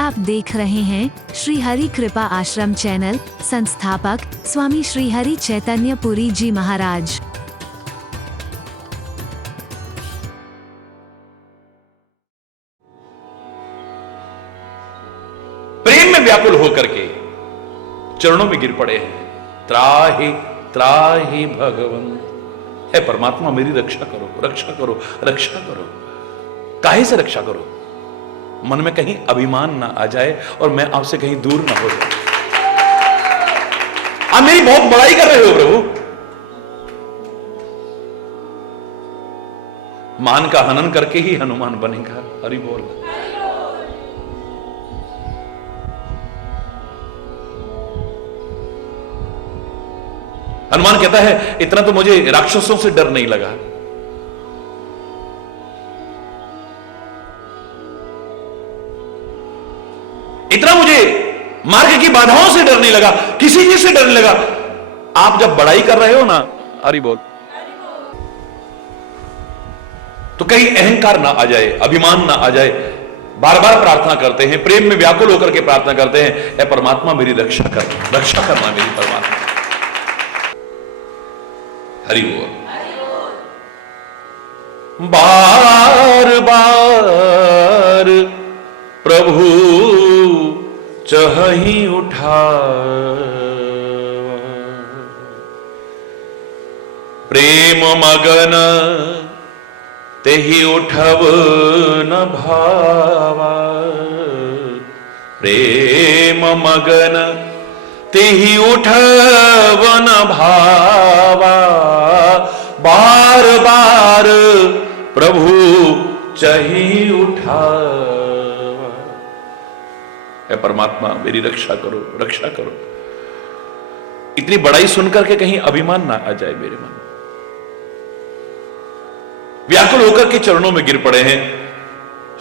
आप देख रहे हैं श्री हरि कृपा आश्रम चैनल। संस्थापक स्वामी श्री हरि चैतन्य पुरी जी महाराज। प्रेम में व्याकुल होकर के चरणों में गिर पड़े हैं। त्राहि त्राहि भगवंत, हे परमात्मा मेरी रक्षा करो, रक्षा करो, रक्षा करो। काहे से रक्षा करो? मन में कहीं अभिमान ना आ जाए और मैं आपसे कहीं दूर ना हो जाए। आप मेरी बहुत बड़ाई कर रहे हो प्रभु। मान का हनन करके ही हनुमान बनेगा। हरि बोल। हनुमान कहता है इतना तो मुझे राक्षसों से डर नहीं लगा, इतना मुझे मार्ग की बाधाओं से डर नहीं लगा, किसी चीज से डर नहीं लगा। आप जब बड़ाई कर रहे हो ना, हरि बोल, तो कहीं अहंकार ना आ जाए, अभिमान ना आ जाए। बार बार प्रार्थना करते हैं, प्रेम में व्याकुल होकर के प्रार्थना करते हैं, ऐ परमात्मा मेरी रक्षा कर, रक्षा करना मेरी परमात्मा। हरि बोल। बार बार प्रभु चहि उठा, प्रेम मगन तेहि उठव न भावा, प्रेम मगन तेहि उठव न भावा, बार बार प्रभु चहि उठा। हे परमात्मा मेरी रक्षा करो, रक्षा करो। इतनी बड़ाई सुनकर के कहीं अभिमान ना आ जाए मेरे मन। व्याकुल होकर के चरणों में गिर पड़े हैं।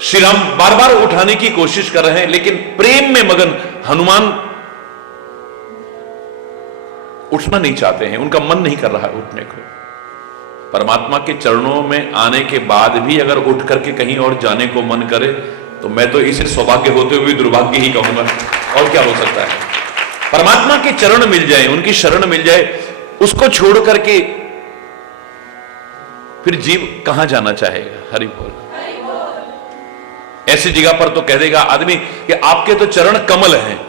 श्री राम बार बार उठाने की कोशिश कर रहे हैं, लेकिन प्रेम में मगन हनुमान उठना नहीं चाहते हैं, उनका मन नहीं कर रहा है उठने को। परमात्मा के चरणों में आने के बाद भी अगर उठ करके कहीं और जाने को मन करे तो मैं तो इसे सौभाग्य होते हुए दुर्भाग्य ही कहूंगा, और क्या हो सकता है। परमात्मा के चरण मिल जाए, उनकी शरण मिल जाए, उसको छोड़ करके फिर जीव कहां जाना चाहेगा। हरि बोल। ऐसी जगह पर तो कह देगा आदमी कि आपके तो चरण कमल हैं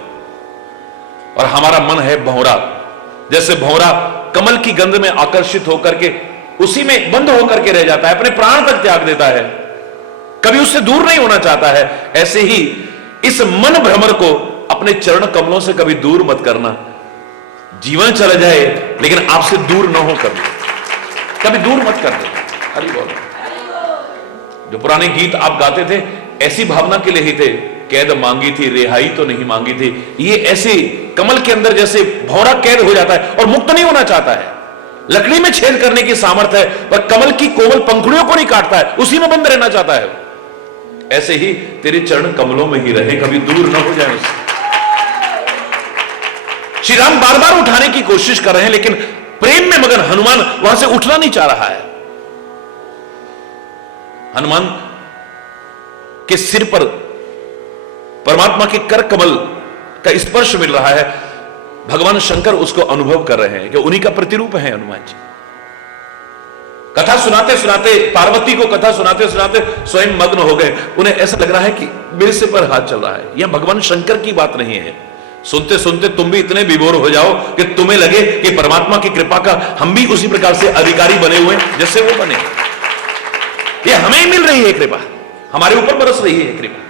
और हमारा मन है भंवरा। जैसे भंवरा कमल की गंध में आकर्षित होकर के उसी में बंद होकर के रह जाता है, अपने प्राण तक त्याग देता है, कभी उससे दूर नहीं होना चाहता है। ऐसे ही इस मन भ्रमर को अपने चरण कमलों से कभी दूर मत करना। जीवन चला जाए लेकिन आपसे दूर न हो, कभी दूर मत कर दे। हरि बोल। जो पुराने गीत आप गाते थे ऐसी भावना के लिए ही थे, कैद मांगी थी रिहाई तो नहीं मांगी थी। ये ऐसे कमल के अंदर जैसे भौरा कैद हो जाता है और मुक्त नहीं होना चाहता है। लकड़ी में छेद करने की सामर्थ्य है पर कमल की कोमल पंखुड़ियों को नहीं काटता है, उसी में बंद रहना चाहता है। ऐसे ही तेरे चरण कमलों में ही रहे, कभी दूर न हो जाए उससे। श्री राम बार बार उठाने की कोशिश कर रहे हैं, लेकिन प्रेम में मगन हनुमान वहां से उठना नहीं चाह रहा है। हनुमान के सिर पर परमात्मा के कर कमल का स्पर्श मिल रहा है। भगवान शंकर उसको अनुभव कर रहे हैं कि उन्हीं का प्रतिरूप है हनुमान जी। कथा सुनाते सुनाते, पार्वती को कथा सुनाते सुनाते स्वयं मग्न हो गए। उन्हें ऐसा लग रहा है कि मेरे सिर पर हाथ चल रहा है। यह भगवान शंकर की बात नहीं है। सुनते सुनते तुम भी इतने विभोर हो जाओ कि तुम्हें लगे कि परमात्मा की कृपा का हम भी उसी प्रकार से अधिकारी बने हुए जैसे वो बने। ये हमें मिल रही है कृपा, हमारे ऊपर बरस रही है कृपा,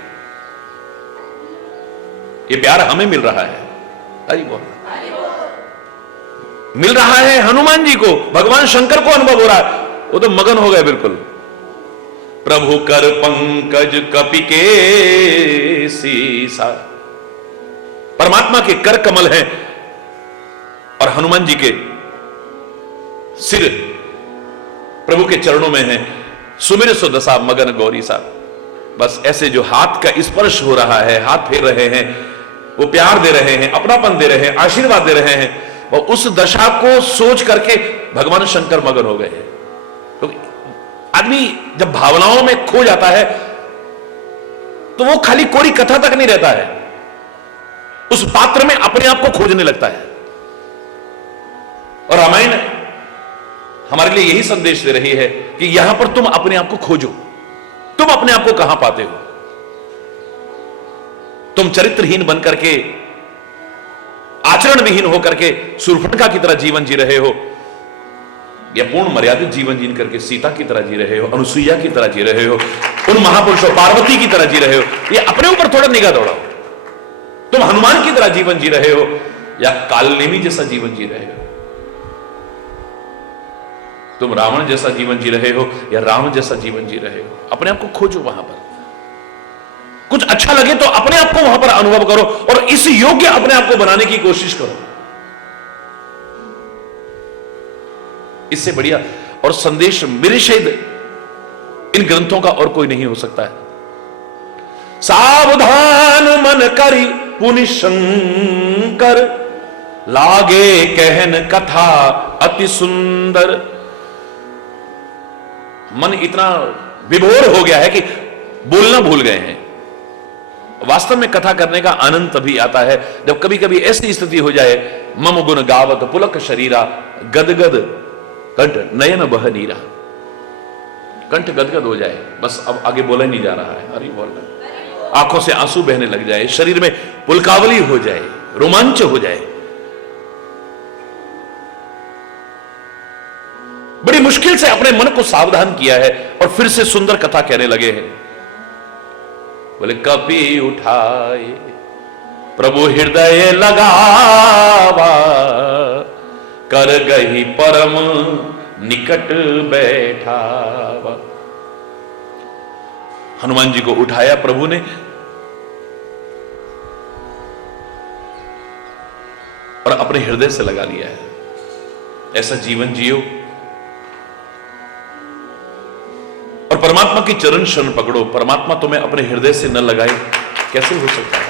ये प्यार हमें मिल रहा है। हरि बोल। मिल रहा है हनुमान जी को, भगवान शंकर को अनुभव हो रहा है। वो तो मगन हो गए बिल्कुल। प्रभु कर पंकज कपि के सीसा, परमात्मा के कर कमल हैं और हनुमान जी के सिर प्रभु के चरणों में है। सुमिर सो दशा मगन गौरी सा, बस ऐसे जो हाथ का स्पर्श हो रहा है, हाथ फेर रहे हैं, वो प्यार दे रहे हैं, अपनापन दे रहे हैं, आशीर्वाद दे रहे हैं, और उस दशा को सोच करके भगवान शंकर मगन हो गए हैं। तो आदमी जब भावनाओं में खो जाता है तो वो खाली कोरी कथा तक नहीं रहता है, उस पात्र में अपने आप को खोजने लगता है। और रामायण हमारे लिए यही संदेश दे रही है कि यहां पर तुम अपने आप को खोजो। तुम अपने आप को कहां पाते हो? तुम चरित्रहीन बनकर के, आचरण विहीन होकर के शूर्पणखा की तरह जीवन जी रहे हो, या पूर्ण मर्यादित जीवन जी करके सीता की तरह जी रहे हो, अनुसुईया की तरह जी रहे हो, उन महापुरुषों पार्वती की तरह जी रहे हो, ये अपने ऊपर थोड़ा निगाह दौड़ाओ। तुम हनुमान की तरह जीवन जी रहे हो या कालनेमी जैसा जीवन जी रहे हो? तुम रावण जैसा जीवन जी रहे हो या राम जैसा जीवन जी रहे हो? अपने आप को खोजो। वहां पर कुछ अच्छा लगे तो अपने आप को वहां पर अनुभव करो और इस योग्य अपने आप को बनाने की कोशिश करो। इससे बढ़िया और संदेश मेरे शायद इन ग्रंथों का और कोई नहीं हो सकता है। सावधान मन करी पुनि शंकर, लागे कहन कथा अति सुंदर। मन इतना विभोर हो गया है कि बोलना भूल गए हैं। वास्तव में कथा करने का आनंद तभी आता है जब कभी कभी ऐसी स्थिति हो जाए, मम गुण गावत पुलक शरीरा, गदगद कंठ नयन बह नीरा। कंठ गदगद हो जाए, बस अब आगे बोला ही नहीं जा रहा है, अरे बोल रहा, आंखों से आंसू बहने लग जाए, शरीर में पुलकावली हो जाए, रोमांच हो जाए। बड़ी मुश्किल से अपने मन को सावधान किया है और फिर से सुंदर कथा कहने लगे हैं। बोले कपि उठाए प्रभु हृदय लगावा, कर गही परम निकट बैठावा। हनुमान जी को उठाया प्रभु ने और अपने हृदय से लगा लिया है। ऐसा जीवन जियो और परमात्मा की चरण शरण पकड़ो। परमात्मा तुम्हें अपने हृदय से न लगाए कैसे हो सकता है?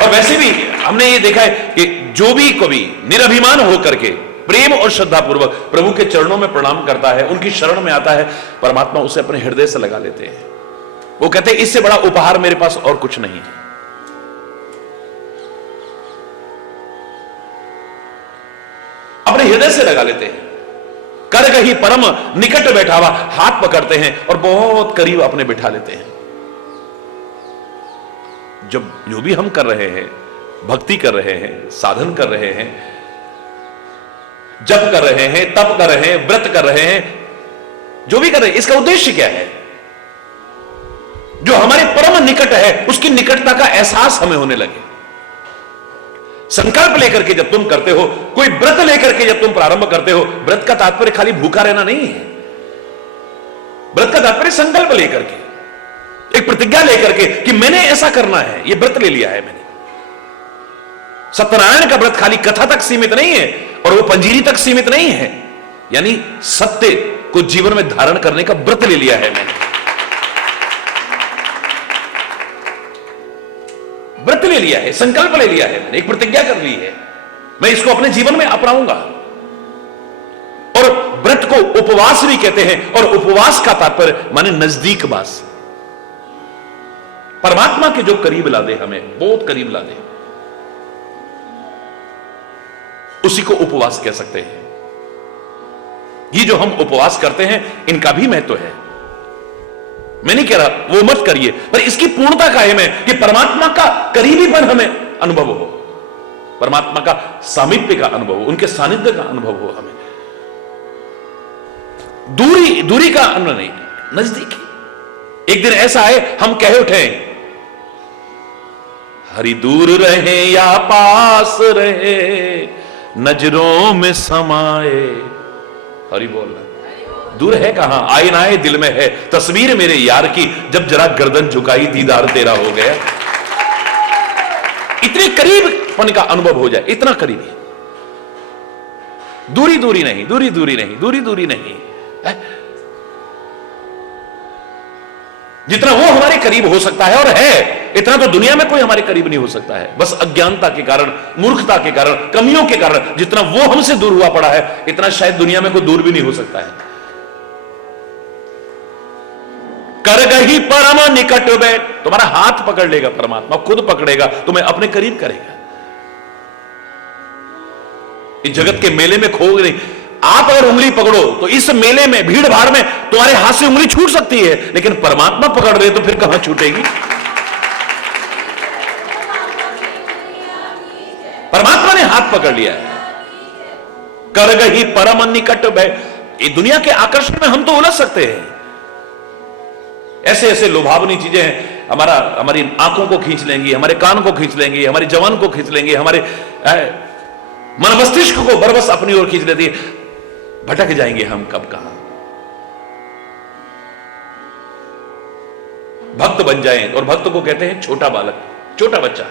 और वैसे भी हमने ये देखा है कि जो भी कवि निरभिमान होकर के प्रेम और श्रद्धा पूर्वक प्रभु के चरणों में प्रणाम करता है, उनकी शरण में आता है, परमात्मा उसे अपने हृदय से लगा लेते हैं। वो कहते हैं इससे बड़ा उपहार मेरे पास और कुछ नहीं है। अपने हृदय से लगा लेते हैं। कर गही परम निकट बैठावा, हाथ पकड़ते हैं और बहुत करीब अपने बिठा लेते हैं। जब जो भी हम कर रहे हैं, भक्ति कर रहे हैं, साधन कर रहे हैं, जप कर रहे हैं, तप कर रहे हैं, व्रत कर रहे हैं, जो भी कर रहे हैं, इसका उद्देश्य क्या है? जो हमारे परम निकट है उसकी निकटता का एहसास हमें होने लगे। संकल्प लेकर के जब तुम करते हो, कोई व्रत लेकर के जब तुम प्रारंभ करते हो, व्रत का तात्पर्य खाली भूखा रहना नहीं है। व्रत का तात्पर्य संकल्प लेकर के, एक प्रतिज्ञा लेकर के कि मैंने ऐसा करना है, यह व्रत ले लिया है मैंने। सत्यनारायण का व्रत खाली कथा तक सीमित नहीं है और वो पंजीरी तक सीमित नहीं है, यानी सत्य को जीवन में धारण करने का व्रत ले लिया है मैंने। व्रत ले लिया है, संकल्प ले लिया है मैंने, एक प्रतिज्ञा कर ली है, मैं इसको अपने जीवन में अपनाऊंगा। और व्रत को उपवास भी कहते हैं और उपवास का तात्पर्य माने नजदीक वास, परमात्मा के जो करीब ला दे, हमें बहुत करीब ला दे, उसी को उपवास कह सकते हैं। ये जो हम उपवास करते हैं इनका भी महत्व है, मैं नहीं कह रहा वो मत करिए, पर इसकी पूर्णता कायम है कि परमात्मा का करीबीपन हमें अनुभव हो, परमात्मा का सामीप्य का अनुभव हो, उनके सानिध्य का अनुभव हो हमें। दूरी का अनुभव नहीं, नजदीकी। एक दिन ऐसा है हम कह उठे, हरि दूर रहे या पास रहे, नजरों में समाए। हरि बोल रहा, दूर है कहां, आए ना आए दिल में है, तस्वीर मेरे यार की, जब जरा गर्दन झुकाई दीदार तेरा हो गया। इतने करीब होने का अनुभव हो जाए, इतना करीब है। दूरी दूरी नहीं, दूरी दूरी नहीं, दूरी दूरी नहीं है। जितना वो हमारे करीब हो सकता है और है, इतना तो दुनिया में कोई हमारे करीब नहीं हो सकता है। बस अज्ञानता के कारण, मूर्खता के कारण, कमियों के कारण जितना वो हमसे दूर हुआ पड़ा है, इतना शायद दुनिया में कोई दूर भी नहीं हो सकता है। कर गही परम निकट बैठ, तुम्हारा हाथ पकड़ लेगा परमात्मा, खुद पकड़ेगा, तुम्हें अपने करीब करेगा। इस जगत के मेले में खोगे नहीं। आप अगर उंगली पकड़ो तो इस मेले में, भीड़ भाड़ में तुम्हारे हाथ से उंगली छूट सकती है, लेकिन परमात्मा पकड़ दे तो फिर कहां छूटेगी? परमात्मा ने हाथ पकड़ लिया है। कर गही परम निकट बैठ। ये दुनिया के आकर्षण में हम तो उलझ सकते हैं। ऐसे ऐसे लुभावनी चीजें हैं, हमारी आंखों को खींच लेंगी, हमारे कान को खींच लेंगी, हमारी जवान को खींच लेंगी, हमारे मन मस्तिष्क को बरबस अपनी ओर खींच लेती है। भटक जाएंगे हम कब कहां। भक्त बन जाएं, और भक्त को कहते हैं छोटा बालक, छोटा बच्चा।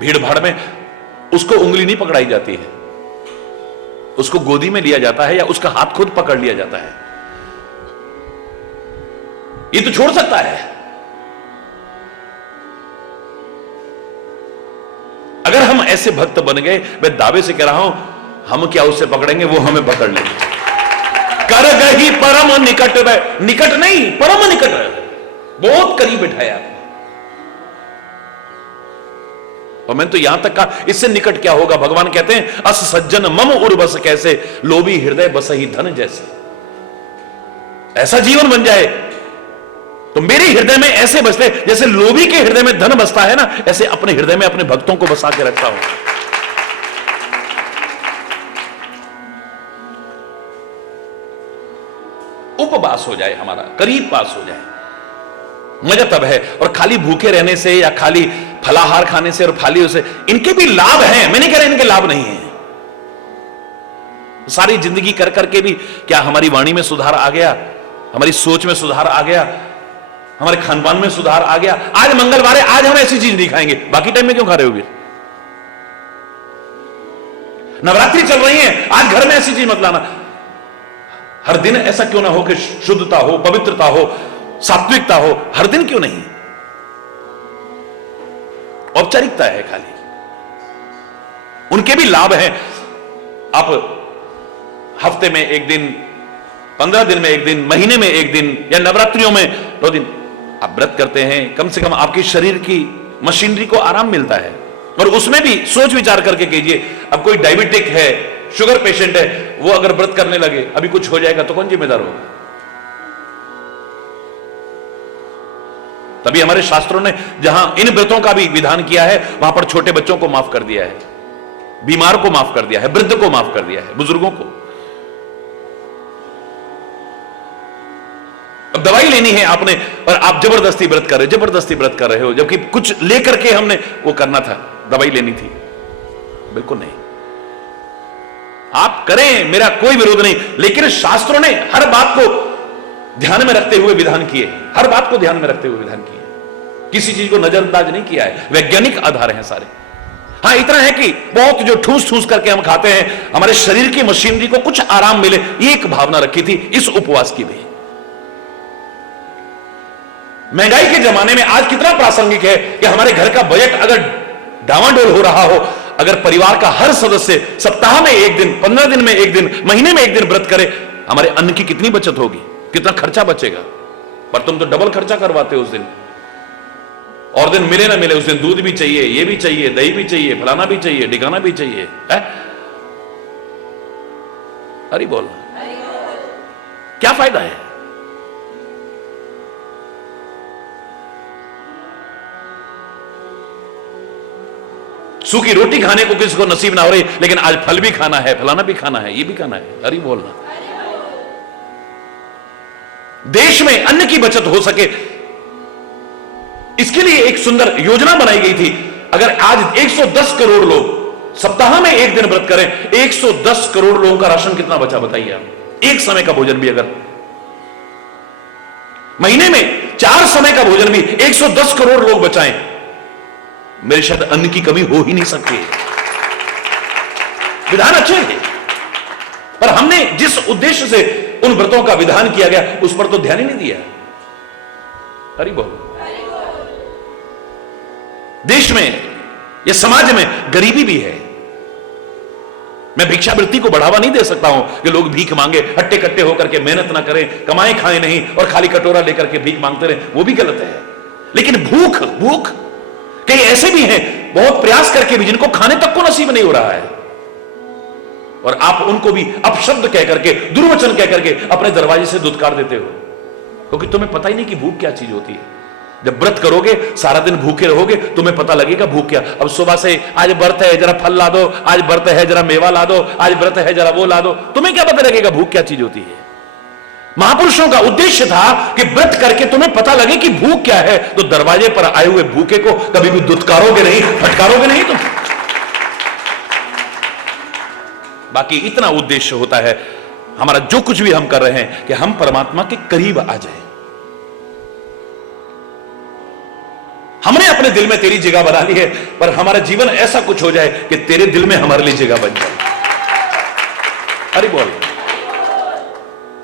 भीड़ भाड़ में उसको उंगली नहीं पकड़ाई जाती है, उसको गोदी में लिया जाता है या उसका हाथ खुद पकड़ लिया जाता है। ये तो छोड़ सकता है। अगर हम ऐसे भक्त बन गए, मैं दावे से कह रहा हूं, हम क्या उससे पकड़ेंगे, वो हमें पकड़ लेंगे। कर गही परम निकट, निकट नहीं परम निकट, बहुत करीब बिठाया। और मैंने तो यहां तक कहा, इससे निकट क्या होगा? भगवान कहते हैं अस सज्जन मम उर्वस कैसे, लोभी हृदय बसही धन जैसे। ऐसा जीवन बन जाए तो मेरे हृदय में ऐसे बसते जैसे लोभी के हृदय में धन बसता है ना, ऐसे अपने हृदय में अपने भक्तों को बसा के रखता हूं। उपवास हो जाए हमारा, करीब पास हो जाए, मजा तब है। और खाली भूखे रहने से या खाली फलाहार खाने से और फालियों से, इनके भी लाभ हैं, मैं नहीं कह रहा इनके लाभ नहीं है। सारी जिंदगी कर करके भी क्या हमारी वाणी में सुधार आ गया, हमारी सोच में सुधार आ गया, हमारे खानपान में सुधार आ गया? आज मंगलवार है, आज हम ऐसी चीज नहीं खाएंगे, बाकी टाइम में क्यों खा रहे हो? फिर नवरात्रि चल रही है, आज घर में ऐसी चीज मत लाना। हर दिन ऐसा क्यों ना हो कि शुद्धता हो, पवित्रता हो, सात्विकता हो? हर दिन क्यों नहीं? औपचारिकता है खाली। उनके भी लाभ हैं। आप हफ्ते में एक दिन, 15 दिन में एक दिन, महीने में एक दिन, या नवरात्रियों में 2 दिन आप व्रत करते हैं, कम से कम आपकी शरीर की मशीनरी को आराम मिलता है। और उसमें भी सोच विचार करके कीजिए। अब कोई डायबिटिक है, शुगर पेशेंट है, वो अगर व्रत करने लगे, अभी कुछ हो जाएगा तो कौन जिम्मेदार होगा? तभी हमारे शास्त्रों ने जहां इन व्रतों का भी विधान किया है, वहां पर छोटे बच्चों को माफ कर दिया है, बीमार को माफ कर दिया है, वृद्ध को माफ कर दिया है, बुजुर्गों को। अब दवाई लेनी है आपने और आप जबरदस्ती व्रत कर रहे हो, जबकि कुछ लेकर के हमने वो करना था, दवाई लेनी थी। बिल्कुल नहीं, आप करें, मेरा कोई विरोध नहीं, लेकिन शास्त्रों ने हर बात को ध्यान में रखते हुए विधान किए, हर बात को ध्यान में रखते हुए विधान किए, किसी चीज को नजरअंदाज नहीं किया है। वैज्ञानिक आधार हैं सारे। हाँ, इतना है कि बहुत जो ठूस ठूस करके हम खाते हैं, हमारे शरीर की मशीनरी को कुछ आराम मिले, ये एक भावना रखी थी इस उपवास की भी। महंगाई के जमाने में आज कितना प्रासंगिक है कि हमारे घर का बजट अगर डावाडोल हो रहा हो, अगर परिवार का हर सदस्य सप्ताह में एक दिन, 15 दिन में एक दिन, महीने में एक दिन व्रत करे, हमारे अन्न की कितनी बचत होगी, कितना खर्चा बचेगा। पर तुम तो डबल खर्चा करवाते हो उस दिन, और दिन मिले ना मिले उस दिन दूध भी चाहिए, ये भी चाहिए, दही भी चाहिए, फलाना भी चाहिए, ढिकाना भी चाहिए है? अरे बोल, क्या फायदा है? सूखी रोटी खाने को किसी को नसीब ना हो रही, लेकिन आज फल भी खाना है, फलाना भी खाना है, ये भी खाना है। अरे बोलना, देश में अन्न की बचत हो सके, इसके लिए एक सुंदर योजना बनाई गई थी। अगर आज 110 करोड़ लोग सप्ताह में एक दिन व्रत करें, 110 करोड़ लोगों का राशन कितना बचा बताइए आप? एक समय का भोजन भी अगर महीने में 4 समय का भोजन भी 110 करोड़ लोग बचाएं, मेरे शायद अन्न की कमी हो ही नहीं सकती। विधान अच्छे हैं, पर हमने जिस उद्देश्य से उन व्रतों का विधान किया गया उस पर तो ध्यान ही नहीं दिया। हरि बोल। देश में या समाज में गरीबी भी है, मैं भिक्षावृत्ति को बढ़ावा नहीं दे सकता हूं कि लोग भीख मांगे, हट्टे कट्टे होकर के मेहनत ना करें, कमाएं खाएं नहीं और खाली कटोरा लेकर के भीख मांगते रहे, वो भी गलत है। लेकिन भूख भूख कई ऐसे भी हैं बहुत प्रयास करके भी जिनको खाने तक को नसीब नहीं हो रहा है, और आप उनको भी अपशब्द कह करके, दुर्वचन कह करके अपने दरवाजे से दुत्कार देते हो, क्योंकि तुम्हें पता ही नहीं कि भूख क्या चीज होती है। जब व्रत करोगे, सारा दिन भूखे रहोगे, तुम्हें पता लगेगा भूख क्या। अब सुबह से आज व्रत है जरा फल ला दो, आज व्रत है जरा मेवा ला दो, आज व्रत है जरा वो ला दो, तुम्हें क्या पता लगेगा भूख क्या चीज होती है। महापुरुषों का उद्देश्य था कि व्रत करके तुम्हें पता लगे कि भूख क्या है, तो दरवाजे पर आए हुए भूखे को कभी भी दुत्कारोगे नहीं, फटकारोगे नहीं तुम। बाकी इतना उद्देश्य होता है हमारा, जो कुछ भी हम कर रहे हैं, कि हम परमात्मा के करीब आ जाए। हमने अपने दिल में तेरी जगह बना ली है, पर हमारा जीवन ऐसा कुछ हो जाए कि तेरे दिल में हमारे लिए जगह बन जाए। अरे बोल,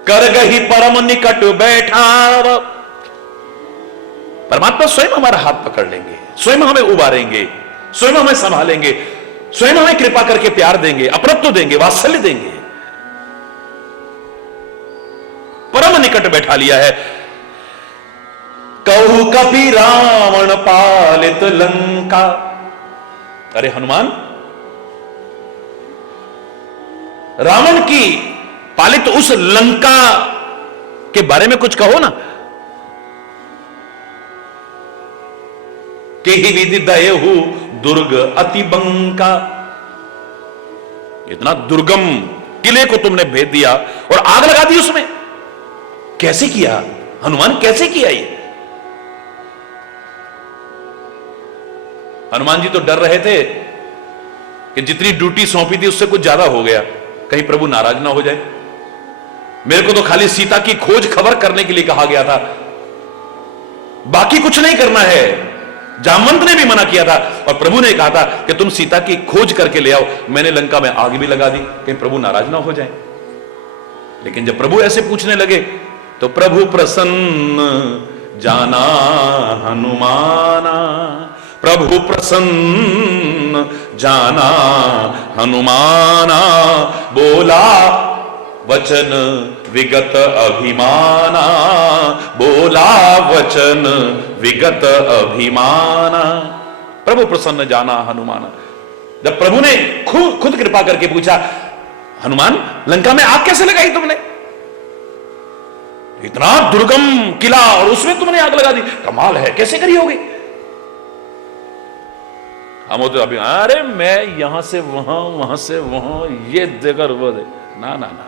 कर गही परम निकट बैठा, परमात्मा स्वयं हमारा हाथ पकड़ लेंगे, स्वयं हमें उबारेंगे, स्वयं हमें संभालेंगे, स्वयं हमें कृपा करके प्यार देंगे, अपरत्व देंगे, वात्सल्य देंगे। परम निकट बैठा लिया है। कहू कपि रावण पालित लंका, अरे हनुमान, रावण की पालित उस लंका के बारे में कुछ कहो ना। के ही विधि दयहु दुर्ग अति बंका, इतना दुर्गम किले को तुमने भेद दिया और आग लगा दी उसमें। कैसे किया हनुमान, कैसे किया ये? हनुमान जी तो डर रहे थे कि जितनी ड्यूटी सौंपी थी उससे कुछ ज्यादा हो गया, कहीं प्रभु नाराज ना हो जाए। मेरे को तो खाली सीता की खोज खबर करने के लिए कहा गया था, बाकी कुछ नहीं करना है। जामवंत ने भी मना किया था और प्रभु ने कहा था कि तुम सीता की खोज करके ले आओ। मैंने लंका में आग भी लगा दी, कहीं प्रभु नाराज ना हो जाए। लेकिन जब प्रभु ऐसे पूछने लगे तो प्रभु प्रसन्न जाना हनुमाना, प्रभु प्रसन्न जाना हनुमाना, बोला वचन विगत अभिमाना, बोला वचन विगत अभिमाना, प्रभु प्रसन्न जाना हनुमाना। जब प्रभु ने खुद कृपा करके पूछा, हनुमान लंका में आग कैसे लगाई तुमने? इतना दुर्गम किला और उसमें तुमने आग लगा दी, कमाल है, कैसे करी होगी? हम तो अभी अरे मैं यहां से वहां, वहां से वहां, ये देकर वो दे, ना ना ना,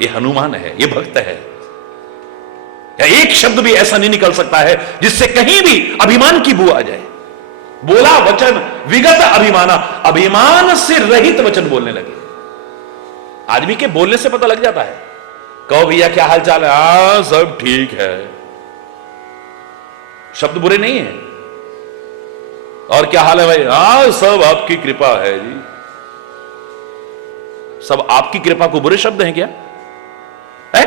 ये हनुमान है, ये भक्त है। या एक शब्द भी ऐसा नहीं निकल सकता है जिससे कहीं भी अभिमान की बू आ जाए। बोला वचन विगत अभिमाना, अभिमान से रहित वचन बोलने लगे। आदमी के बोलने से पता लग जाता है। कहो भैया क्या हाल चाल है? हाँ सब ठीक है। शब्द बुरे नहीं है। और क्या हाल है भाई? हाँ सब आपकी कृपा है जी। सब आपकी कृपा को बुरे शब्द हैं क्या? है?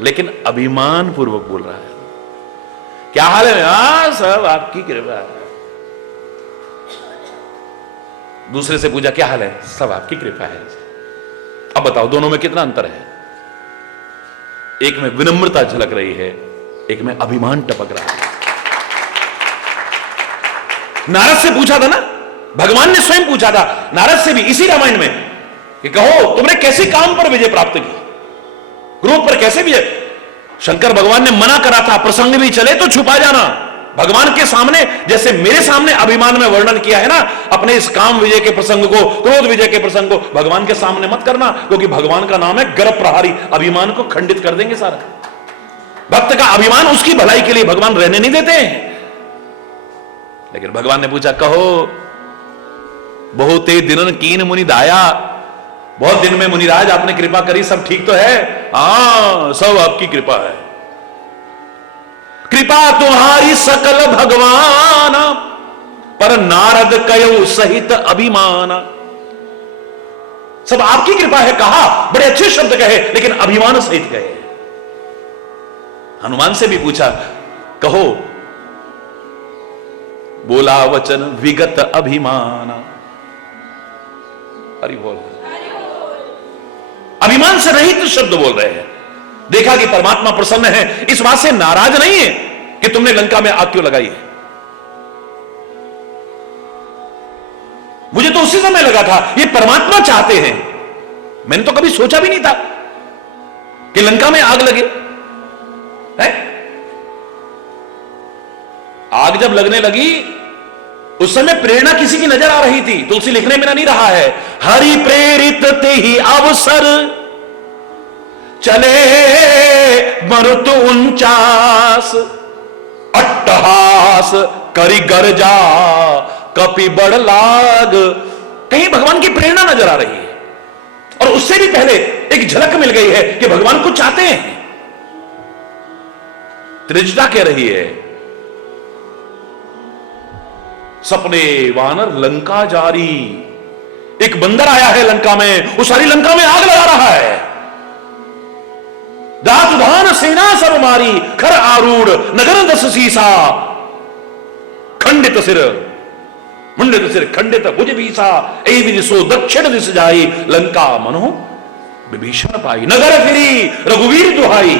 लेकिन अभिमान पूर्वक बोल रहा है। क्या हाल है? हाँ सब आपकी कृपा है। दूसरे से पूछा क्या हाल है? सब आपकी कृपा है। अब बताओ दोनों में कितना अंतर है? एक में विनम्रता झलक रही है, एक में अभिमान टपक रहा है। नारद से पूछा था ना, भगवान ने स्वयं पूछा था नारद से भी इसी रामायण में कि कहो तुमने कैसे काम पर विजय प्राप्त की, क्रोध पर कैसे विजय? शंकर भगवान ने मना करा था, प्रसंग भी चले तो छुपा जाना। भगवान के सामने, जैसे मेरे सामने अभिमान में वर्णन किया है ना, अपने इस काम विजय के प्रसंग को, क्रोध विजय के प्रसंग को भगवान के सामने मत करना, क्योंकि भगवान का नाम है गर्भ प्रहारी, अभिमान को खंडित कर देंगे सारा। भक्त का अभिमान उसकी भलाई के लिए भगवान रहने नहीं देते हैं। लेकिन भगवान ने पूछा कहो बहुते दिनन कीन मुनि दाया, बहुत दिन में मुनिराज आपने कृपा करी, सब ठीक तो है? हाँ सब आपकी कृपा है। कृपा तुम्हारी सकल भगवान, पर नारद कयो सहित अभिमान। सब आपकी कृपा है कहा, बड़े अच्छे शब्द कहे, लेकिन अभिमान सहित कहे। हनुमान से भी पूछा कहो, बोला वचन विगत अभिमान। हरि बोल। अभिमान से रहित शब्द बोल रहे हैं। देखा कि परमात्मा प्रसन्न है, इस बात से नाराज नहीं है कि तुमने लंका में आग क्यों लगाई है। मुझे तो उसी समय लगा था ये परमात्मा चाहते हैं। मैंने तो कभी सोचा भी नहीं था कि लंका में आग लगे है? आग जब लगने लगी उस समय प्रेरणा किसी की नजर आ रही थी। तुलसी लिखने में नहीं रहा है, हरि प्रेरित ते ही अवसर चले मरुत 49 अट्टहास करी गर्जा कपि बड़ लाग। कहीं भगवान की प्रेरणा नजर आ रही है और उससे भी पहले एक झलक मिल गई है कि भगवान कुछ चाहते हैं। त्रिजटा कह रही है, सपने वानर लंका जारी। एक बंदर आया है लंका में, उस सारी लंका में आग लगा रहा है। दातुधान सेना सर्व मारी खर आरूढ़ नगर दस सीसा खंडित सिर मुंडित सिर खंडित भुज बीसा ए विदिशो दक्षिण दिश जाई लंका मनो विभीषण पाई नगर फिरी रघुवीर दुहाई।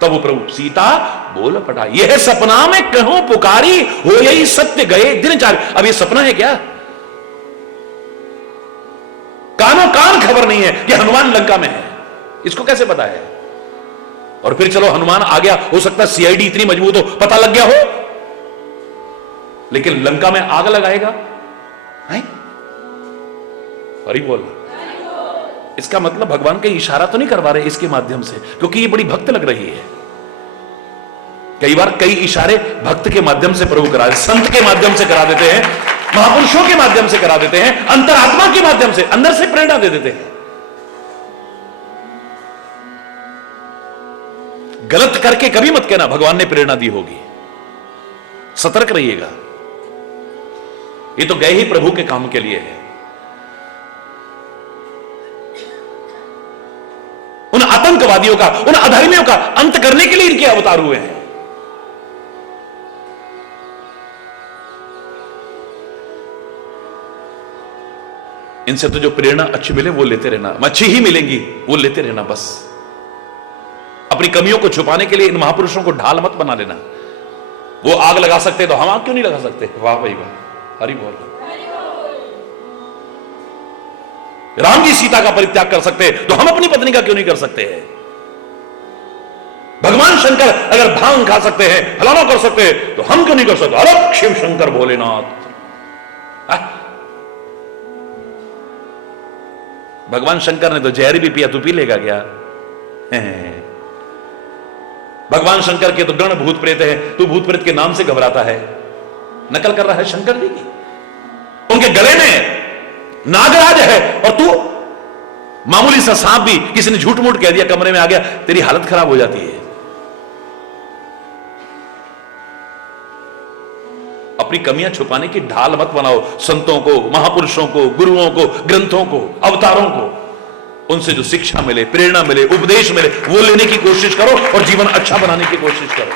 तब प्रभु सीता बोल पटाई यह सपना में कहूं पुकारी हो यही सत्य गए दिन चार। अब ये सपना है क्या? कानों कान खबर नहीं है कि हनुमान लंका में है। इसको कैसे पता है? और फिर चलो हनुमान आ गया, हो सकता है सीआईडी इतनी मजबूत हो पता लग गया हो, लेकिन लंका में आग लगाएगा है? हरि बोल। इसका मतलब भगवान का इशारा तो नहीं करवा रहे इसके माध्यम से, क्योंकि ये बड़ी भक्त लग रही है। कई बार कई इशारे भक्त के माध्यम से प्रभु करा देते, संत के माध्यम से करा देते हैं, महापुरुषों के माध्यम से करा देते हैं, अंतरात्मा के माध्यम से अंदर से प्रेरणा दे देते हैं। गलत करके कभी मत कहना भगवान ने प्रेरणा दी होगी, सतर्क रहिएगा। ये तो गए ही प्रभु के काम के लिए है। उन आतंकवादियों का, उन अधर्मियों का अंत करने के लिए इनके अवतार हुए हैं। इनसे तो जो प्रेरणा अच्छी मिले वो लेते रहना, अच्छी ही मिलेंगी वो लेते रहना बस। अपनी कमियों को छुपाने के लिए इन महापुरुषों को ढाल मत बना लेना। वो आग लगा सकते तो हम आग क्यों नहीं लगा सकते? वाह भाई वाह, हरि बोल। राम जी सीता का परित्याग कर सकते तो हम अपनी पत्नी का क्यों नहीं कर सकते हैं? भगवान शंकर अगर भांग खा सकते हैं, फलाना कर सकते हैं, तो हम क्यों नहीं कर सकते? अरे शिव शंकर भोलेनाथ। भगवान शंकर ने तो जहर भी पिया, तू पी लेगा क्या? भगवान शंकर के तो गण भूत प्रेत है, तू भूत प्रेत के नाम से घबराता है। नकल कर रहा है शंकर जी की। उनके गले में नागराज है और तू मामूली सा सांप भी किसी ने झूठ मूठ कह दिया, कमरे में आ गया, तेरी हालत खराब हो जाती है। अपनी कमियां छुपाने की ढाल मत बनाओ। संतों को, महापुरुषों को, गुरुओं को, ग्रंथों को, अवतारों को, उनसे जो शिक्षा मिले, प्रेरणा मिले, उपदेश मिले, वो लेने की कोशिश करो और जीवन अच्छा बनाने की कोशिश करो।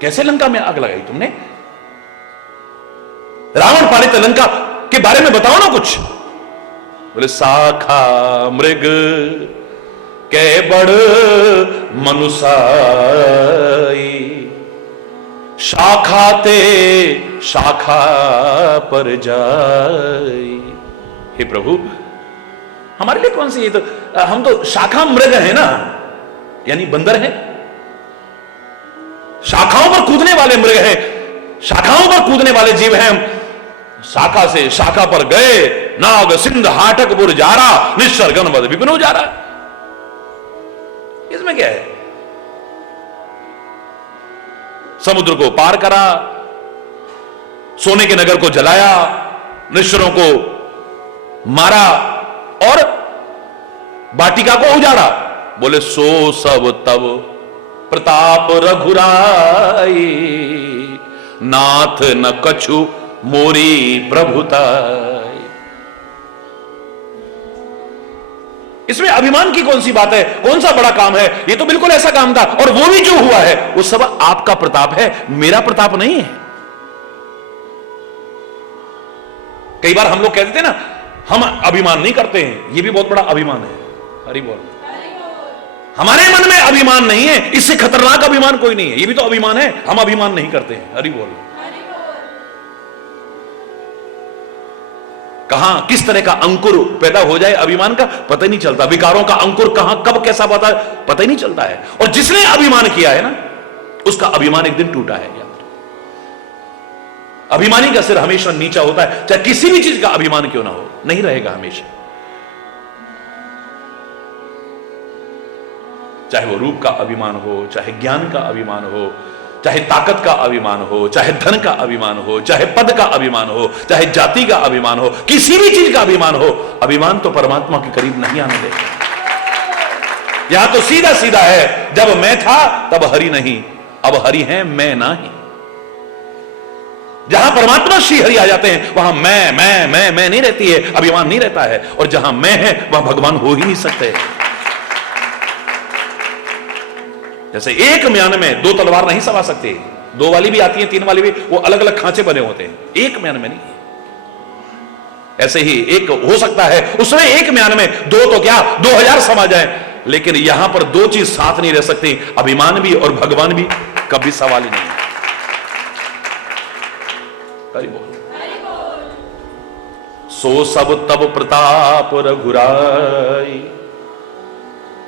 कैसे लंका में आग लगाई तुमने? रावण पालित लंका के बारे में बताओ ना कुछ। बोले शाखा मृग के बड़ मनुषाई शाखा ते शाखा पर जाई। हे प्रभु, हमारे लिए कौन सी ये तो, हम तो शाखा मृग है ना, यानी बंदर है। शाखाओं पर कूदने वाले मृग हैं, शाखाओं पर कूदने वाले जीव हैं हम। शाखा से शाखा पर गए, नाग सिंध हाटकपुर जारा निश्चर वध विपिनो जारा। इसमें क्या है? समुद्र को पार करा, सोने के नगर को जलाया, निश्चरों को मारा और वाटिका को उजाड़ा। बोले सो सब तब प्रताप रघुराई नाथ न कछु मोरी प्रभुताई। इसमें अभिमान की कौन सी बात है? कौन सा बड़ा काम है? ये तो बिल्कुल ऐसा काम था, और वो भी जो हुआ है वो सब आपका प्रताप है, मेरा प्रताप नहीं है। कई बार हम लोग कहते थे ना, हम अभिमान नहीं करते हैं, ये भी बहुत बड़ा अभिमान है। हरि बोल। हमारे मन में अभिमान नहीं है, इससे खतरनाक अभिमान कोई नहीं है, ये भी तो अभिमान है, हम अभिमान नहीं करते हैं। हरि बोल। कहां किस तरह का अंकुर पैदा हो जाए अभिमान का पता ही नहीं चलता। विकारों का अंकुर कहां कब कैसा पता ही नहीं चलता है। और जिसने अभिमान किया है ना, उसका अभिमान एक दिन टूटा है। अभिमानी का सिर हमेशा नीचा होता है, चाहे किसी भी चीज का अभिमान क्यों ना हो, नहीं रहेगा हमेशा। चाहे वो रूप का अभिमान हो, चाहे ज्ञान का अभिमान हो, चाहे ताकत का अभिमान हो, चाहे धन का अभिमान हो, चाहे पद का अभिमान हो, चाहे जाति का अभिमान हो, किसी भी चीज का अभिमान हो, अभिमान तो परमात्मा के करीब नहीं आने देगा। यहां तो सीधा सीधा है, जब मैं था तब हरि नहीं, अब हरि है मैं नहीं। जहां परमात्मा श्री हरि आ जाते हैं वहां मैं नहीं रहती है, अभिमान नहीं रहता है। और जहां मैं है वहां भगवान हो ही नहीं सकते। जैसे एक म्यान में दो तलवार नहीं समा सकते, दो वाली भी आती है, तीन वाली भी, वो अलग अलग खांचे बने होते हैं, एक म्यान में नहीं। ऐसे ही एक हो सकता है, उसमें एक म्यान में दो तो क्या 2000 समा जाए, लेकिन यहां पर दो चीज साथ नहीं रह सकती, अभिमान भी और भगवान भी, कभी सवाल ही नहीं। हरि बोल। सो सब तब प्रताप रघुराई।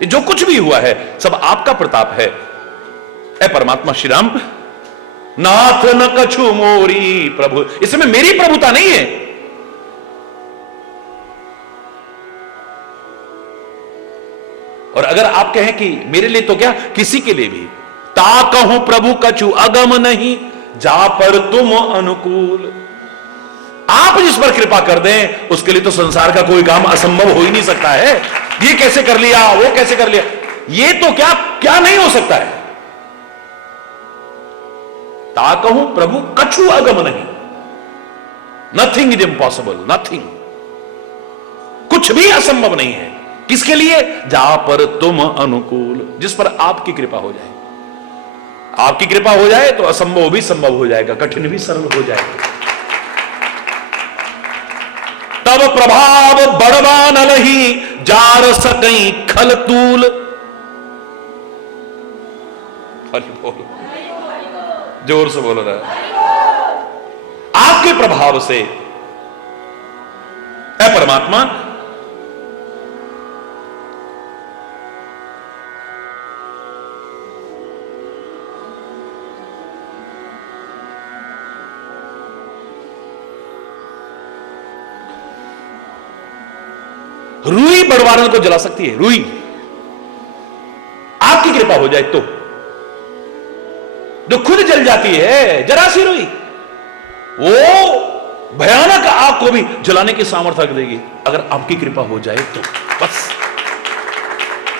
ये जो कुछ भी हुआ है सब आपका प्रताप है। ऐ परमात्मा श्री राम, नाथ न कछु मोरी प्रभु, इसमें मेरी प्रभुता नहीं है। और अगर आप कहें कि मेरे लिए तो क्या किसी के लिए भी, ता कहूं प्रभु कछु अगम नहीं, जा पर तुम अनुकूल। आप जिस पर कृपा कर दें उसके लिए तो संसार का कोई काम असंभव हो ही नहीं सकता है। ये कैसे कर लिया, वो कैसे कर लिया, ये तो क्या क्या नहीं हो सकता है। ता कहूं प्रभु कछु अगम नहीं, नथिंग इज इम्पॉसिबल, नथिंग, कुछ भी असंभव नहीं है। किसके लिए? जा पर तुम अनुकूल, जिस पर आपकी कृपा हो जाए। आपकी कृपा हो जाए तो असंभव भी संभव हो जाएगा, कठिन भी सरल हो जाएगा। तब प्रभाव बड़वा नलही, जार सकई खल तूल। हरि बोल, जोर से बोल रहा है। आपके प्रभाव से ऐ परमात्मा, रुई बड़वारन को जला सकती है, रुई, आपकी कृपा हो जाए तो, जो खुद जल जाती है जरा सी रुई, वो भयानक आग को भी जलाने की सामर्थ्य रख देगी अगर आपकी कृपा हो जाए तो। बस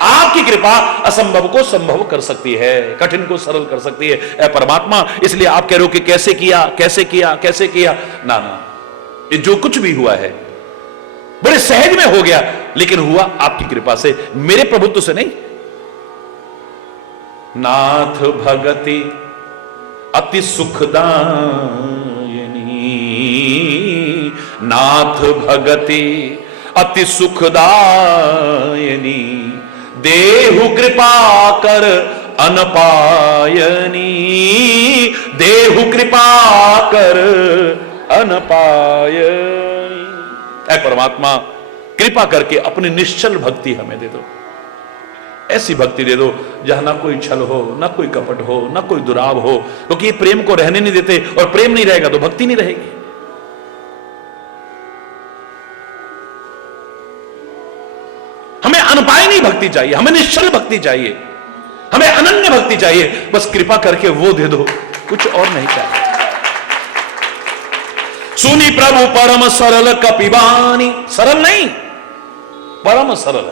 आपकी कृपा असंभव को संभव कर सकती है, कठिन को सरल कर सकती है। ऐ परमात्मा, इसलिए आप कह रहे हो कि कैसे किया कैसे किया कैसे किया, ना ना, ये जो कुछ भी हुआ है बड़े सहज में हो गया, लेकिन हुआ आपकी कृपा से, मेरे प्रभुत्व से नहीं। नाथ भगति अति सुखदायनी, नाथ भगति अति सुखदायनी, देहु कृपा कर अनपायनी, देहु कृपा कर अनपायनी। ऐ परमात्मा, कृपा करके अपनी निश्चल भक्ति हमें दे दो, ऐसी भक्ति दे दो जहां ना कोई छल हो, ना कोई कपट हो, ना कोई दुराव हो, क्योंकि ये प्रेम को रहने नहीं देते, और प्रेम नहीं रहेगा तो भक्ति नहीं रहेगी। हमें अनपायनी भक्ति चाहिए, हमें निश्चल भक्ति चाहिए, हमें अनन्य भक्ति चाहिए। बस कृपा करके वो दे दो, कुछ और नहीं चाहिए। सुनी प्रभु परम सरल कपिवानी, सरल नहीं परम सरल,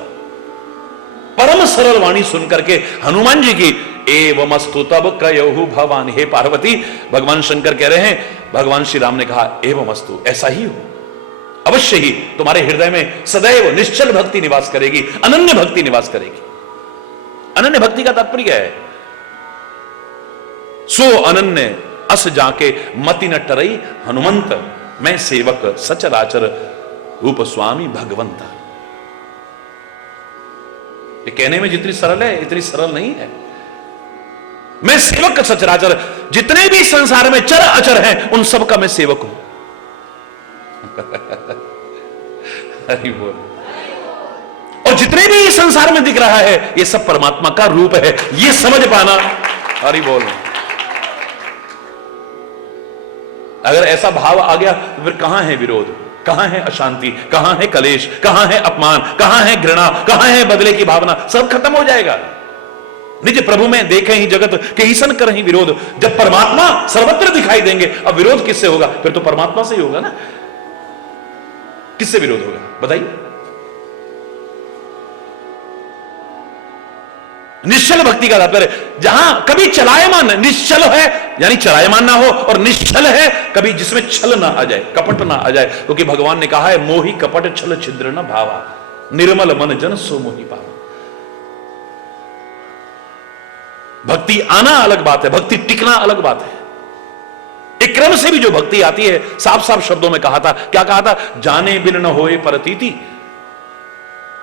परम सरल वाणी सुनकर के हनुमान जी की एवमस्तु तब कयहु भवानी। हे पार्वती, भगवान शंकर कह रहे हैं, भगवान श्री राम ने कहा एवमस्तु, ऐसा ही हो। अवश्य ही तुम्हारे हृदय में सदैव निश्चल भक्ति निवास करेगी, अनन्य भक्ति निवास करेगी। अनन्य भक्ति का तात्पर्य है सो अनन्य अस जाके मति न टरई हनुमंत, मैं सेवक सचराचर रूप स्वामी भगवंत। ये कहने में जितनी सरल है इतनी सरल नहीं है। मैं सेवक सचराचर, जितने भी संसार में चर अचर हैं उन सब का मैं सेवक हूं। हरि बोल। और जितने भी संसार में दिख रहा है ये सब परमात्मा का रूप है, ये समझ पाना। हरि बोल। अगर ऐसा भाव आ गया तो फिर कहां है विरोध, कहां है अशांति, कहां है कलेश, कहां है अपमान, कहां है घृणा, कहां है बदले की भावना, सब खत्म हो जाएगा। निज प्रभु में देखे ही जगत के ईसन कर ही विरोध। जब परमात्मा सर्वत्र दिखाई देंगे अब विरोध किससे होगा? फिर तो परमात्मा से ही होगा ना। किससे विरोध होगा बताइए? निश्चल भक्ति का तात्पर्य जहां कभी चलायमान निश्चल है, यानी चलायमान ना हो, और निश्चल है कभी जिसमें छल ना आ जाए, कपट ना आ जाए। क्योंकि भगवान ने कहा है मोहि कपट छल छिद्र न भावा, निर्मल मन जन सो मोहि पावा। भक्ति आना अलग बात है, भक्ति टिकना अलग बात है। एक क्रम से भी जो भक्ति आती है, साफ साफ शब्दों में कहा था, क्या कहा था? जाने बिन न होए परतीति,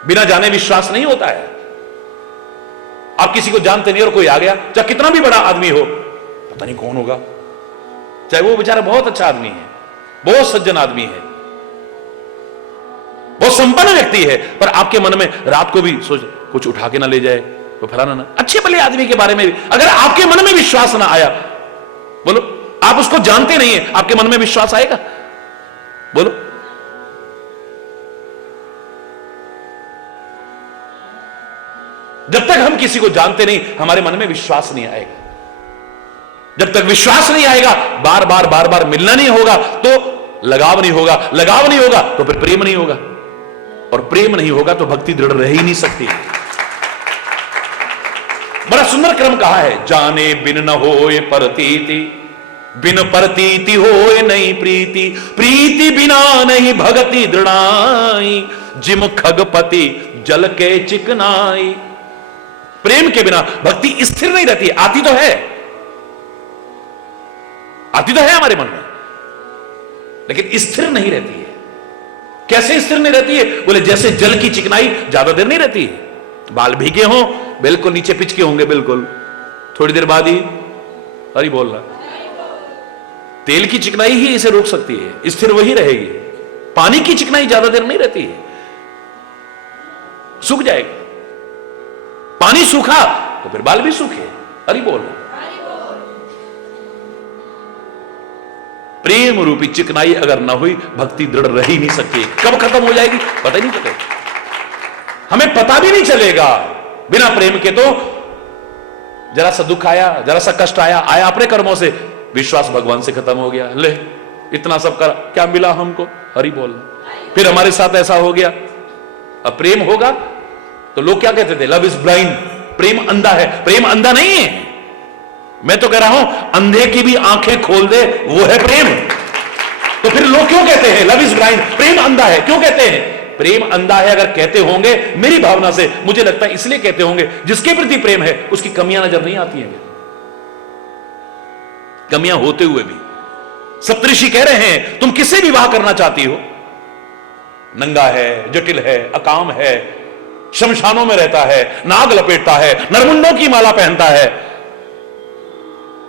बिना जाने विश्वास नहीं होता है। आप किसी को जानते नहीं और कोई आ गया, चाहे कितना भी बड़ा आदमी हो, पता नहीं कौन होगा, चाहे वो बेचारा बहुत अच्छा आदमी है, बहुत सज्जन आदमी है, बहुत संपन्न व्यक्ति है, पर आपके मन में रात को भी सोच कुछ उठा के ना ले जाए तो फलाना ना। अच्छे भले आदमी के बारे में भी अगर आपके मन में विश्वास ना आया, बोलो आप उसको जानते नहीं है, आपके मन में विश्वास आएगा? बोलो। जब तक हम किसी को जानते नहीं हमारे मन में विश्वास नहीं आएगा। जब तक विश्वास नहीं आएगा, बार बार मिलना नहीं होगा तो लगाव नहीं होगा, लगाव नहीं होगा तो फिर प्रेम नहीं होगा, और प्रेम नहीं होगा तो भक्ति दृढ़ रह ही नहीं सकती। बड़ा सुंदर क्रम कहा है, जाने बिन न होए परतीति, बिन परतीति होए नहीं प्रीति, प्रीति बिना नहीं भगति दृढ़ाई, जिम खगपति जल के चिकनाई। प्रेम के बिना भक्ति स्थिर नहीं रहती। आती तो है, आती तो है हमारे मन में, लेकिन स्थिर नहीं रहती है। कैसे स्थिर नहीं रहती है? बोले जैसे जल की चिकनाई ज्यादा देर नहीं रहती है। बाल भीगे हों, बिल्कुल नीचे पिचके होंगे, बिल्कुल थोड़ी देर बाद ही हरि बोल रहा। तेल की चिकनाई ही इसे रोक सकती है, स्थिर वही रहेगी। पानी की चिकनाई ज्यादा देर नहीं रहती है, सूख जाएगा। पानी सूखा तो फिर बाल भी सूखे। हरि बोल। प्रेम रूपी चिकनाई अगर ना हुई भक्ति दृढ़ रह ही नहीं सकती। कब खत्म हो जाएगी पता ही नहीं चलेगा, हमें पता भी नहीं चलेगा। बिना प्रेम के तो जरा सा दुख आया, जरा सा कष्ट आया, आया अपने कर्मों से, विश्वास भगवान से खत्म हो गया। ले इतना सब कर, क्या मिला हमको? हरि बोल। फिर हमारे साथ ऐसा हो गया। अब प्रेम होगा तो लोग क्या कहते थे? लव इज ब्लाइंड, प्रेम अंधा है। प्रेम अंधा नहीं है, मैं तो कह रहा हूं अंधे की भी आंखें खोल दे वो है प्रेम। तो फिर लोग क्यों कहते हैं लव इज ब्लाइंड, प्रेम अंधा है? क्यों कहते हैं प्रेम अंधा है? अगर कहते होंगे, मेरी भावना से मुझे लगता है इसलिए कहते होंगे जिसके प्रति प्रेम है उसकी कमियां नजर नहीं आती हैं। कमियां होते हुए भी सप्तऋषि कह रहे हैं तुम किससे विवाह करना चाहती हो? नंगा है, जटिल है, अकाम है, शमशानों में रहता है, नाग लपेटता है, नरमुंडों की माला पहनता है।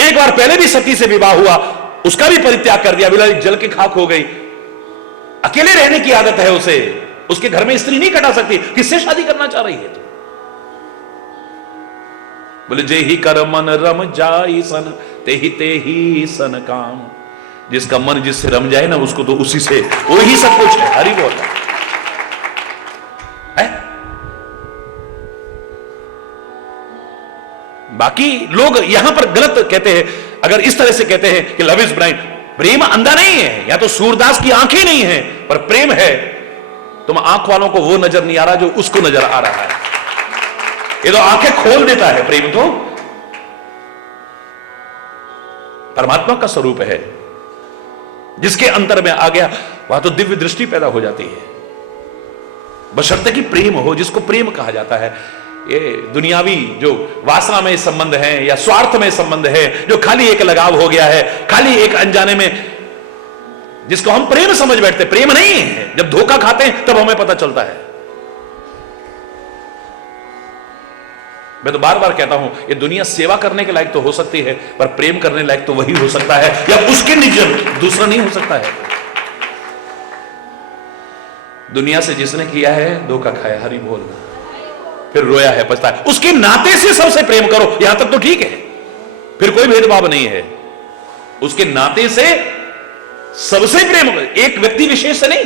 एक बार पहले भी सती से विवाह हुआ, उसका भी परित्याग कर दिया, बिला जल की खाक हो गई। अकेले रहने की आदत है उसे, उसके घर में स्त्री नहीं कटा सकती, किससे शादी करना चाह रही है तू? बोले जे ही कर मन रम जाई सन ते ही सन काम। जिसका मन जिससे रम जाए ना उसको तो उसी से वो ही सब कुछ है। हरि बोल। बाकी लोग यहां पर गलत कहते हैं, अगर इस तरह से कहते हैं कि लव इज ब्लाइंड, प्रेम अंधा नहीं है, या तो सूरदास की आंखें नहीं है, पर प्रेम है। तुम आंख वालों को वो नजर नहीं आ रहा जो उसको नजर आ रहा है। ये तो आंखें खोल देता है प्रेम, तो परमात्मा का स्वरूप है। जिसके अंतर में आ गया वहां तो दिव्य दृष्टि पैदा हो जाती है, बशर्ते कि प्रेम हो, जिसको प्रेम कहा जाता है। ये दुनियावी जो वासना में संबंध है या स्वार्थ में संबंध है, जो खाली एक लगाव हो गया है, खाली एक अनजाने में, जिसको हम प्रेम समझ बैठते, प्रेम नहीं है। जब धोखा खाते हैं तब हमें पता चलता है। मैं तो बार बार कहता हूं, ये दुनिया सेवा करने के लायक तो हो सकती है, पर प्रेम करने लायक तो वही हो सकता है, या उसके नीचे दूसरा नहीं हो सकता है। दुनिया से जिसने किया है धोखा खाया, हरि बोलना, फिर रोया है, पछताया। उसके नाते से सबसे प्रेम करो, यहां तक तो ठीक है, फिर कोई भेदभाव नहीं है। उसके नाते से सबसे प्रेम करो, एक व्यक्ति विशेष से नहीं,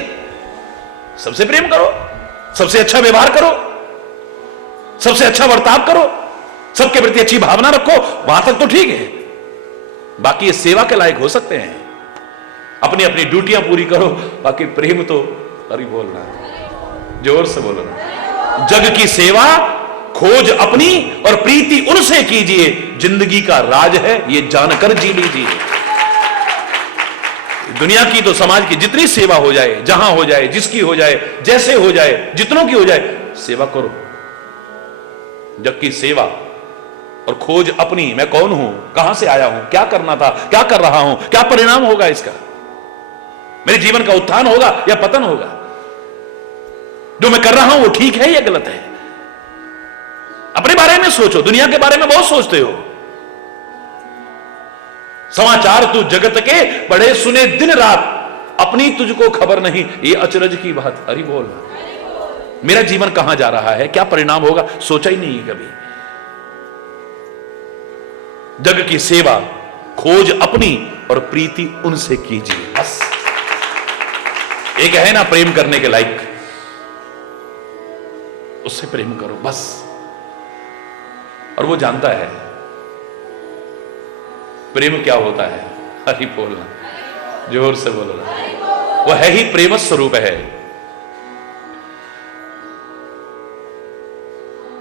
सबसे प्रेम करो, सबसे अच्छा व्यवहार करो, सबसे अच्छा बर्ताव करो, सबके प्रति अच्छी भावना रखो, वहां तक तो ठीक है। बाकी ये सेवा के लायक हो सकते हैं, अपनी अपनी ड्यूटियां पूरी करो, बाकी प्रेम तो अरे बोलना, जोर से बोलो ना। जग की सेवा खोज अपनी और प्रीति उनसे कीजिए, जिंदगी का राज है ये जानकर जी लीजिए। दुनिया की तो समाज की जितनी सेवा हो जाए, जहां हो जाए, जिसकी हो जाए, जैसे हो जाए, जितनों की हो जाए, सेवा करो। जग की सेवा और खोज अपनी, मैं कौन हूं, कहां से आया हूं, क्या करना था, क्या कर रहा हूं, क्या परिणाम होगा इसका, मेरे जीवन का उत्थान होगा या पतन होगा, जो मैं कर रहा हूं वो ठीक है या गलत है। अपने बारे में सोचो, दुनिया के बारे में बहुत सोचते हो। समाचार तू जगत के बड़े सुने दिन रात, अपनी तुझको खबर नहीं, ये अचरज की बात। अरे बोल, मेरा जीवन कहां जा रहा है, क्या परिणाम होगा, सोचा ही नहीं है कभी। जग की सेवा खोज अपनी और प्रीति उनसे कीजिए, बस। एक है ना प्रेम करने के लायक, उससे प्रेम करो बस। और वो जानता है प्रेम क्या होता है। हरि बोलना, जोर से बोलना, वो है ही प्रेम स्वरूप है।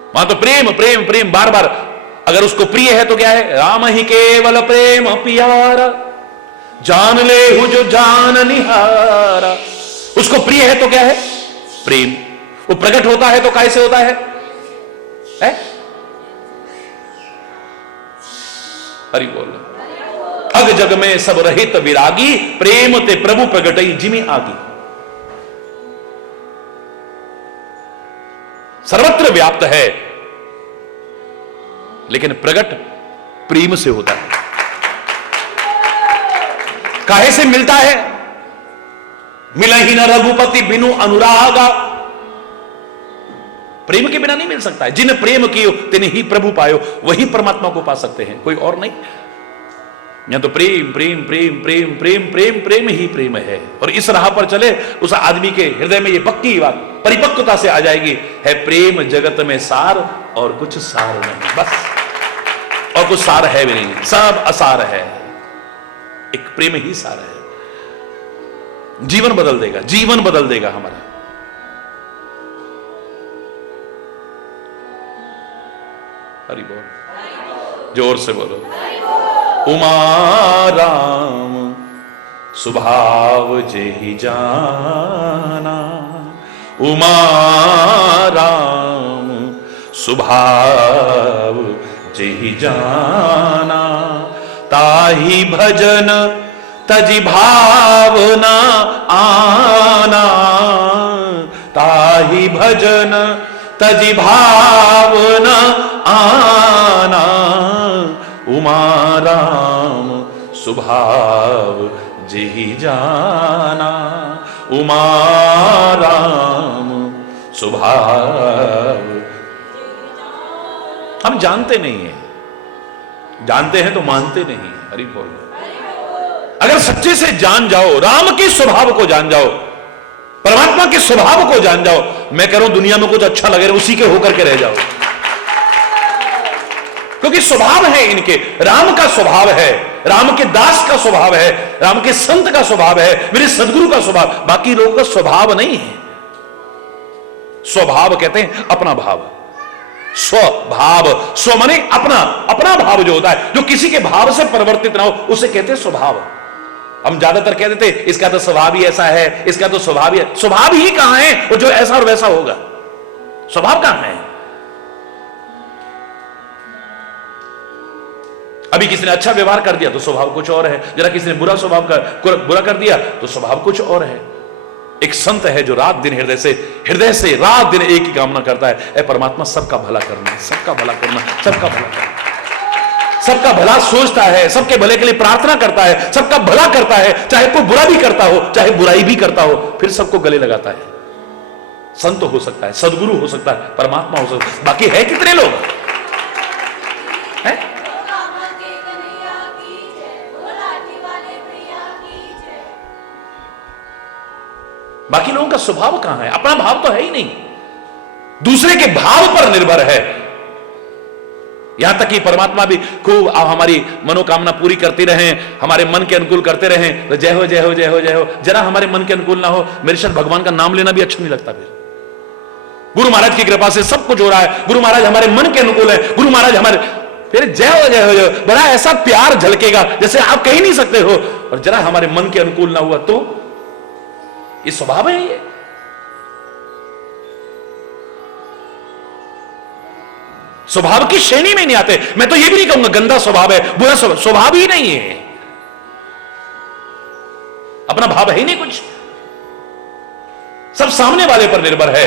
वहां तो प्रेम प्रेम प्रेम बार बार, अगर उसको प्रिय है तो क्या है, राम ही केवल प्रेम पियारा, जान ले हूं जो जान निहारा। उसको प्रिय है तो क्या है, प्रेम। वो प्रकट होता है तो कैसे होता है? हरि बोल। अग जग में सब रहित विरागी, प्रेम ते प्रभु प्रगटई जिमी आगी। सर्वत्र व्याप्त है, लेकिन प्रगट प्रेम से होता है। काहे से मिलता है? मिला ही न रघुपति बिनु अनुरागा। प्रेम के बिना नहीं मिल सकता है। जिन प्रेम कियो तिन्हें ही प्रभु पायो, वही परमात्मा को पा सकते हैं, कोई और नहीं। यहां तो प्रेम प्रेम प्रेम प्रेम प्रेम प्रेम प्रेम ही प्रेम है। और इस राह पर चले उस आदमी के हृदय में ये पक्की बात परिपक्वता से आ जाएगी, है प्रेम जगत में सार और कुछ सार नहीं, बस। और कुछ सार है भी नहीं, सब असार है, एक प्रेम ही सार है। जीवन बदल देगा, जीवन बदल देगा हमारा। हरि बोल, जोर से बोलो। उमा राम स्वभाव जेहि जाना, उमा राम स्वभाव जेहि जाना, ताहि भजन तजि भावना आना, ताहि भजन तजि भावना आना, उमा राम स्वभाव जेहि जाना, उमा राम स्वभाव। हम जानते नहीं है, जानते हैं तो मानते नहीं। हरि बोल। अगर सच्चे से जान जाओ, राम के स्वभाव को जान जाओ, परमात्मा के स्वभाव को जान जाओ, मैं कह रहा हूं दुनिया में कुछ अच्छा लगे उसी के होकर के रह जाओ, क्योंकि स्वभाव है इनके। राम का स्वभाव है, राम के दास का स्वभाव है, राम के संत का स्वभाव है, मेरे सदगुरु का स्वभाव। बाकी लोगों का स्वभाव नहीं है। स्वभाव कहते हैं अपना भाव, स्वभाव। स्व माने अपना, अपना भाव जो होता है, जो किसी के भाव से परिवर्तित ना हो, उसे कहते हैं स्वभाव। हम ज्यादातर कह देते इसका तो स्वभाव ही ऐसा है, इसका तो स्वभाव ही है। स्वभाव ही कहां है वो जो ऐसा और वैसा होगा? स्वभाव कहां है? अभी किसी ने अच्छा व्यवहार कर दिया तो स्वभाव कुछ और है, जरा किसी ने बुरा बुरा कर दिया तो स्वभाव कुछ और है। एक संत है जो रात दिन हृदय से रात दिन एक ही कामना करता है, ऐ परमात्मा सबका भला करना, सबका भला करना, सबका भला करना, सबका भला सोचता है, सबके भले के लिए प्रार्थना करता है, सबका भला करता है, चाहे कोई बुरा भी करता हो, चाहे बुराई भी करता हो, फिर सबको गले लगाता है। संत हो सकता है, सदगुरु हो सकता है, परमात्मा हो सकता है, बाकी है कितने लोग हैं? बाकी लोगों का स्वभाव कहां है? अपना भाव तो है ही नहीं, दूसरे के भाव पर निर्भर है। यहां तक कि परमात्मा भी खूब आप हमारी मनोकामना पूरी करती रहें, हमारे मन के अनुकूल करते रहें, तो जय हो जय हो जय हो जय हो। जरा हमारे मन के अनुकूल ना हो, मेरे शायद भगवान का नाम लेना भी अच्छा नहीं लगता। फिर गुरु महाराज की कृपा से सब कुछ हो रहा है, गुरु महाराज हमारे मन के अनुकूल है, गुरु महाराज हमारे, फिर जय हो जय हो जय हो, बड़ा ऐसा प्यार झलकेगा जैसे आप कह नहीं सकते हो। और जरा हमारे मन के अनुकूल ना हुआ तो ये स्वभाव है, ये स्वभाव की श्रेणी में नहीं आते। मैं तो ये भी नहीं कहूंगा गंदा स्वभाव है, बुरा स्वभाव ही नहीं है, अपना भाव है ही नहीं कुछ, सब सामने वाले पर निर्भर है।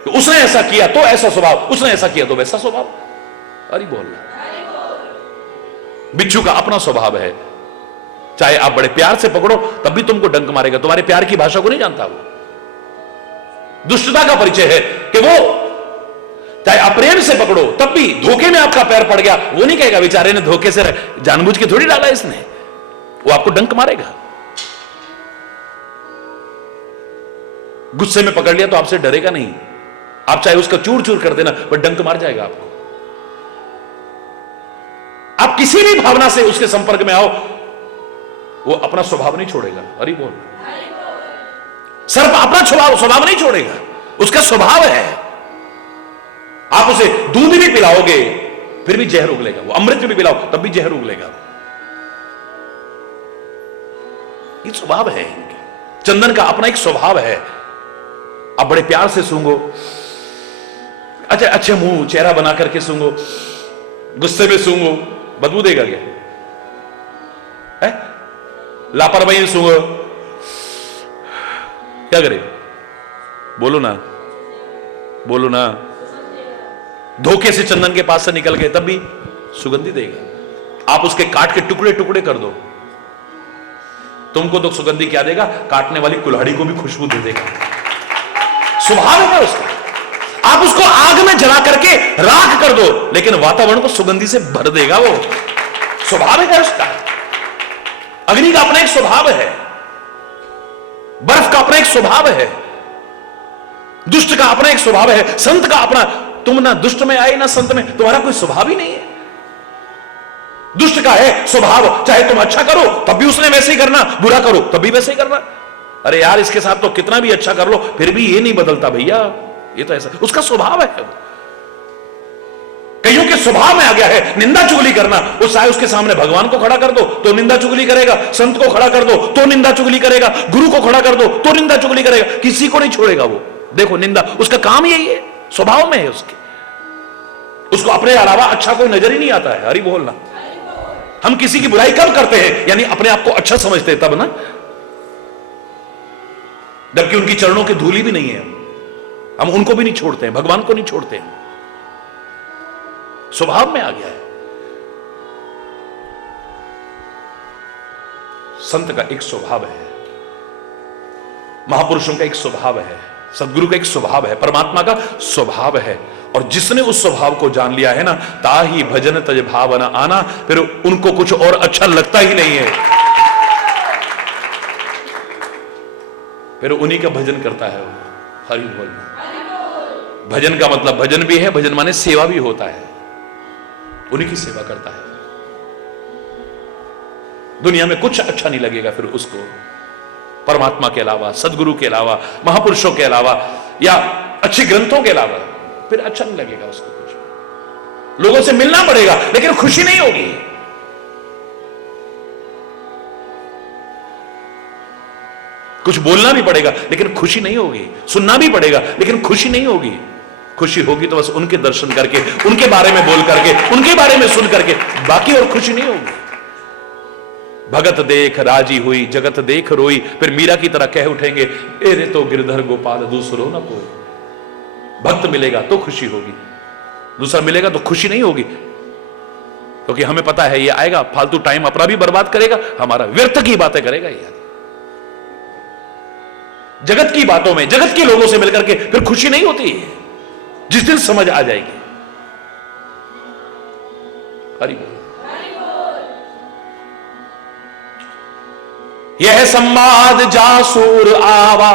तो उसने ऐसा किया तो ऐसा स्वभाव, उसने ऐसा किया तो वैसा स्वभाव। अरे बोल, बिच्छू का अपना स्वभाव है, चाहे आप बड़े प्यार से पकड़ो तब भी तुमको डंक मारेगा, तुम्हारे प्यार की भाषा को नहीं जानता। वो दुष्टता का परिचय है कि वो चाहे आप प्रेम से पकड़ो तब भी धोखे में आपका पैर पड़ गया, वो नहीं कहेगा बेचारे ने धोखे से जानबूझ के थोड़ी डाला इसने, वो आपको डंक मारेगा। गुस्से में पकड़ लिया तो आपसे डरेगा नहीं, आप चाहे उसका चूर चूर कर देना पर डंक मार जाएगा आपको। आप किसी भी भावना से उसके संपर्क में आओ, वो अपना स्वभाव नहीं छोड़ेगा। अरे बोल, सर्प अपना स्वभाव नहीं छोड़ेगा, उसका स्वभाव है। आप उसे दूध भी पिलाओगे फिर भी जहर उगलेगा, वो अमृत भी पिलाओ तब भी जहर उगलेगा। ये स्वभाव है इनके। चंदन का अपना एक स्वभाव है, आप बड़े प्यार से सूंघो, अच्छा अच्छे मुंह चेहरा बना करके सूंघो, गुस्से में सूंघो, बदबू देगा क्या है? लापरवाही सूंघो, क्या करे? बोलो ना, बोलो ना। धोखे से चंदन के पास से निकल गए तब भी सुगंधी देगा। आप उसके काट के टुकड़े टुकड़े कर दो, तुमको तो सुगंधी क्या देगा, काटने वाली कुल्हाड़ी को भी खुशबू दे देगा। स्वभाव है उसका। आप उसको आग में जला करके राख कर दो, लेकिन वातावरण को सुगंधी से भर देगा। वो स्वभाव है उसका। अग्नि का अपना एक स्वभाव है, बर्फ का अपना एक स्वभाव है, दुष्ट का अपना एक स्वभाव है, संत का अपना। तुम ना दुष्ट में आए ना संत में, तुम्हारा कोई स्वभाव ही नहीं है। दुष्ट का है स्वभाव, चाहे तुम अच्छा करो तब भी उसने वैसे ही करना, बुरा करो तब भी वैसे ही करना। अरे यार, इसके साथ तो कितना भी अच्छा कर लो फिर भी ये नहीं बदलता भैया, ये तो ऐसा उसका स्वभाव है। कईयों के स्वभाव में आ गया है निंदा चुगली करना। वो चाहे उसके सामने भगवान को खड़ा कर दो तो निंदा चुगली करेगा, संत को खड़ा कर दो तो निंदा चुगली करेगा, गुरु को खड़ा कर दो तो निंदा चुगली करेगा, किसी को नहीं छोड़ेगा वो। देखो निंदा, उसका काम यही है, स्वभाव में है उसके। उसको अपने अलावा अच्छा कोई नजर ही नहीं आता है। हरि बोलना। हम किसी की बुराई कब करते हैं? यानी अपने आप को अच्छा समझते हैं तब ना, जबकि उनकी चरणों की धूली भी नहीं है, हम उनको भी नहीं छोड़ते हैं, भगवान को नहीं छोड़ते हैं। स्वभाव में आ गया है। संत का एक स्वभाव है, महापुरुषों का एक स्वभाव है, सदगुरु का एक स्वभाव है, परमात्मा का स्वभाव है। और जिसने उस स्वभाव को जान लिया है ना, ताही भजन तज भावना आना, फिर उनको कुछ और अच्छा लगता ही नहीं है, फिर उन्हीं का भजन करता है वो। हरि बोल। भजन का मतलब भजन भी है, भजन माने सेवा भी होता है, उन्हीं की सेवा करता है। दुनिया में कुछ अच्छा नहीं लगेगा फिर उसको, परमात्मा के अलावा, सदगुरु के अलावा, महापुरुषों के अलावा या अच्छे ग्रंथों के अलावा फिर अच्छा नहीं लगेगा उसको। कुछ लोगों से मिलना पड़ेगा लेकिन खुशी नहीं होगी। कुछ बोलना भी पड़ेगा लेकिन खुशी नहीं होगी, सुनना भी पड़ेगा लेकिन खुशी नहीं होगी। खुशी होगी तो बस उनके दर्शन करके, उनके बारे में बोल करके, उनके बारे में सुन करके, बाकी और खुशी नहीं होगी। भगत देख राजी हुई, जगत देख रोई, फिर मीरा की तरह कह उठेंगे, एरे तो गिरधर गोपाल दूसरो ना कोई। भक्त मिलेगा तो खुशी होगी, दूसरा मिलेगा तो खुशी नहीं होगी, क्योंकि हमें पता है ये आएगा, फालतू टाइम अपना भी बर्बाद करेगा, हमारा व्यर्थ की बातें करेगा ये। जगत की बातों में, जगत के लोगों से मिलकर के फिर खुशी नहीं होती है, जिस दिन समझ आ जाएगी। हरि बोल। यह संवाद जासूर आवा,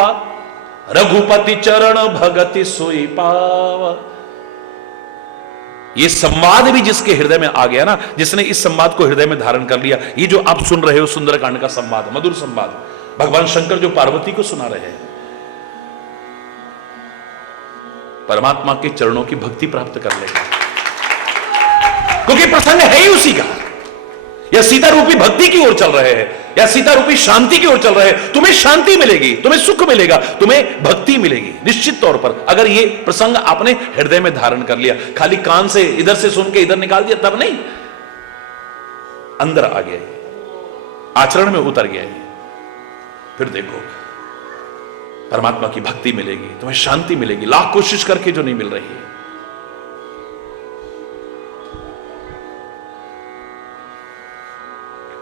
रघुपति चरण भगति सोई पावा। ये संवाद भी जिसके हृदय में आ गया ना, जिसने इस संवाद को हृदय में धारण कर लिया, ये जो आप सुन रहे हो सुंदरकांड का संवाद, मधुर संवाद, भगवान शंकर जो पार्वती को सुना रहे हैं, परमात्मा के चरणों की भक्ति प्राप्त कर लेगा, क्योंकि प्रसंग है ही उसी का। या सीता रूपी भक्ति की ओर चल रहे हैं, या सीता रूपी शांति की ओर चल रहे हैं, तुम्हें शांति मिलेगी, तुम्हें सुख मिलेगा, तुम्हें भक्ति मिलेगी निश्चित तौर पर, अगर ये प्रसंग आपने हृदय में धारण कर लिया। खाली कान से इधर से सुन के इधर निकाल दिया तब नहीं, अंदर आ गया, आचरण में उतर गया, फिर देखो परमात्मा की भक्ति मिलेगी, तुम्हें शांति मिलेगी, लाख कोशिश करके जो नहीं मिल रही है।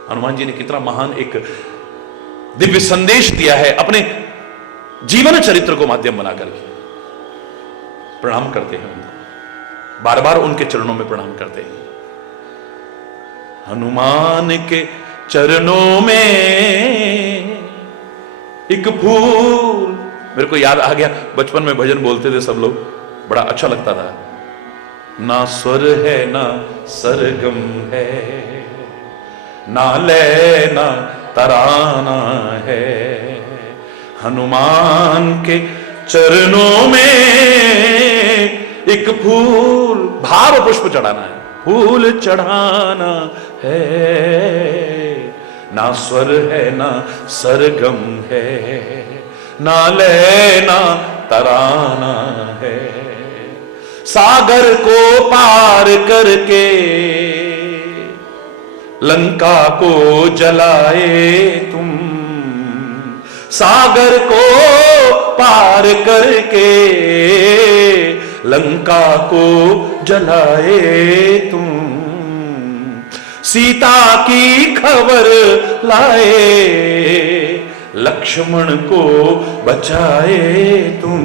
हनुमान जी ने कितना महान एक दिव्य संदेश दिया है, अपने जीवन चरित्र को माध्यम बनाकर। प्रणाम करते हैं उनको, बार बार उनके चरणों में प्रणाम करते हैं। हनुमान के चरणों में एक फूल, मेरे को याद आ गया, बचपन में भजन बोलते थे सब लोग, बड़ा अच्छा लगता था। ना स्वर है ना सरगम है, ना लय ना तराना है, हनुमान के चरणों में एक फूल, भाव पुष्प चढ़ाना है, फूल चढ़ाना है। ना स्वर है ना सरगम है, ना लय ना तराना है, सागर को पार करके लंका को जलाए तुम, सागर को पार करके लंका को जलाए तुम, सीता की खबर लाए लक्ष्मण को बचाए तुम,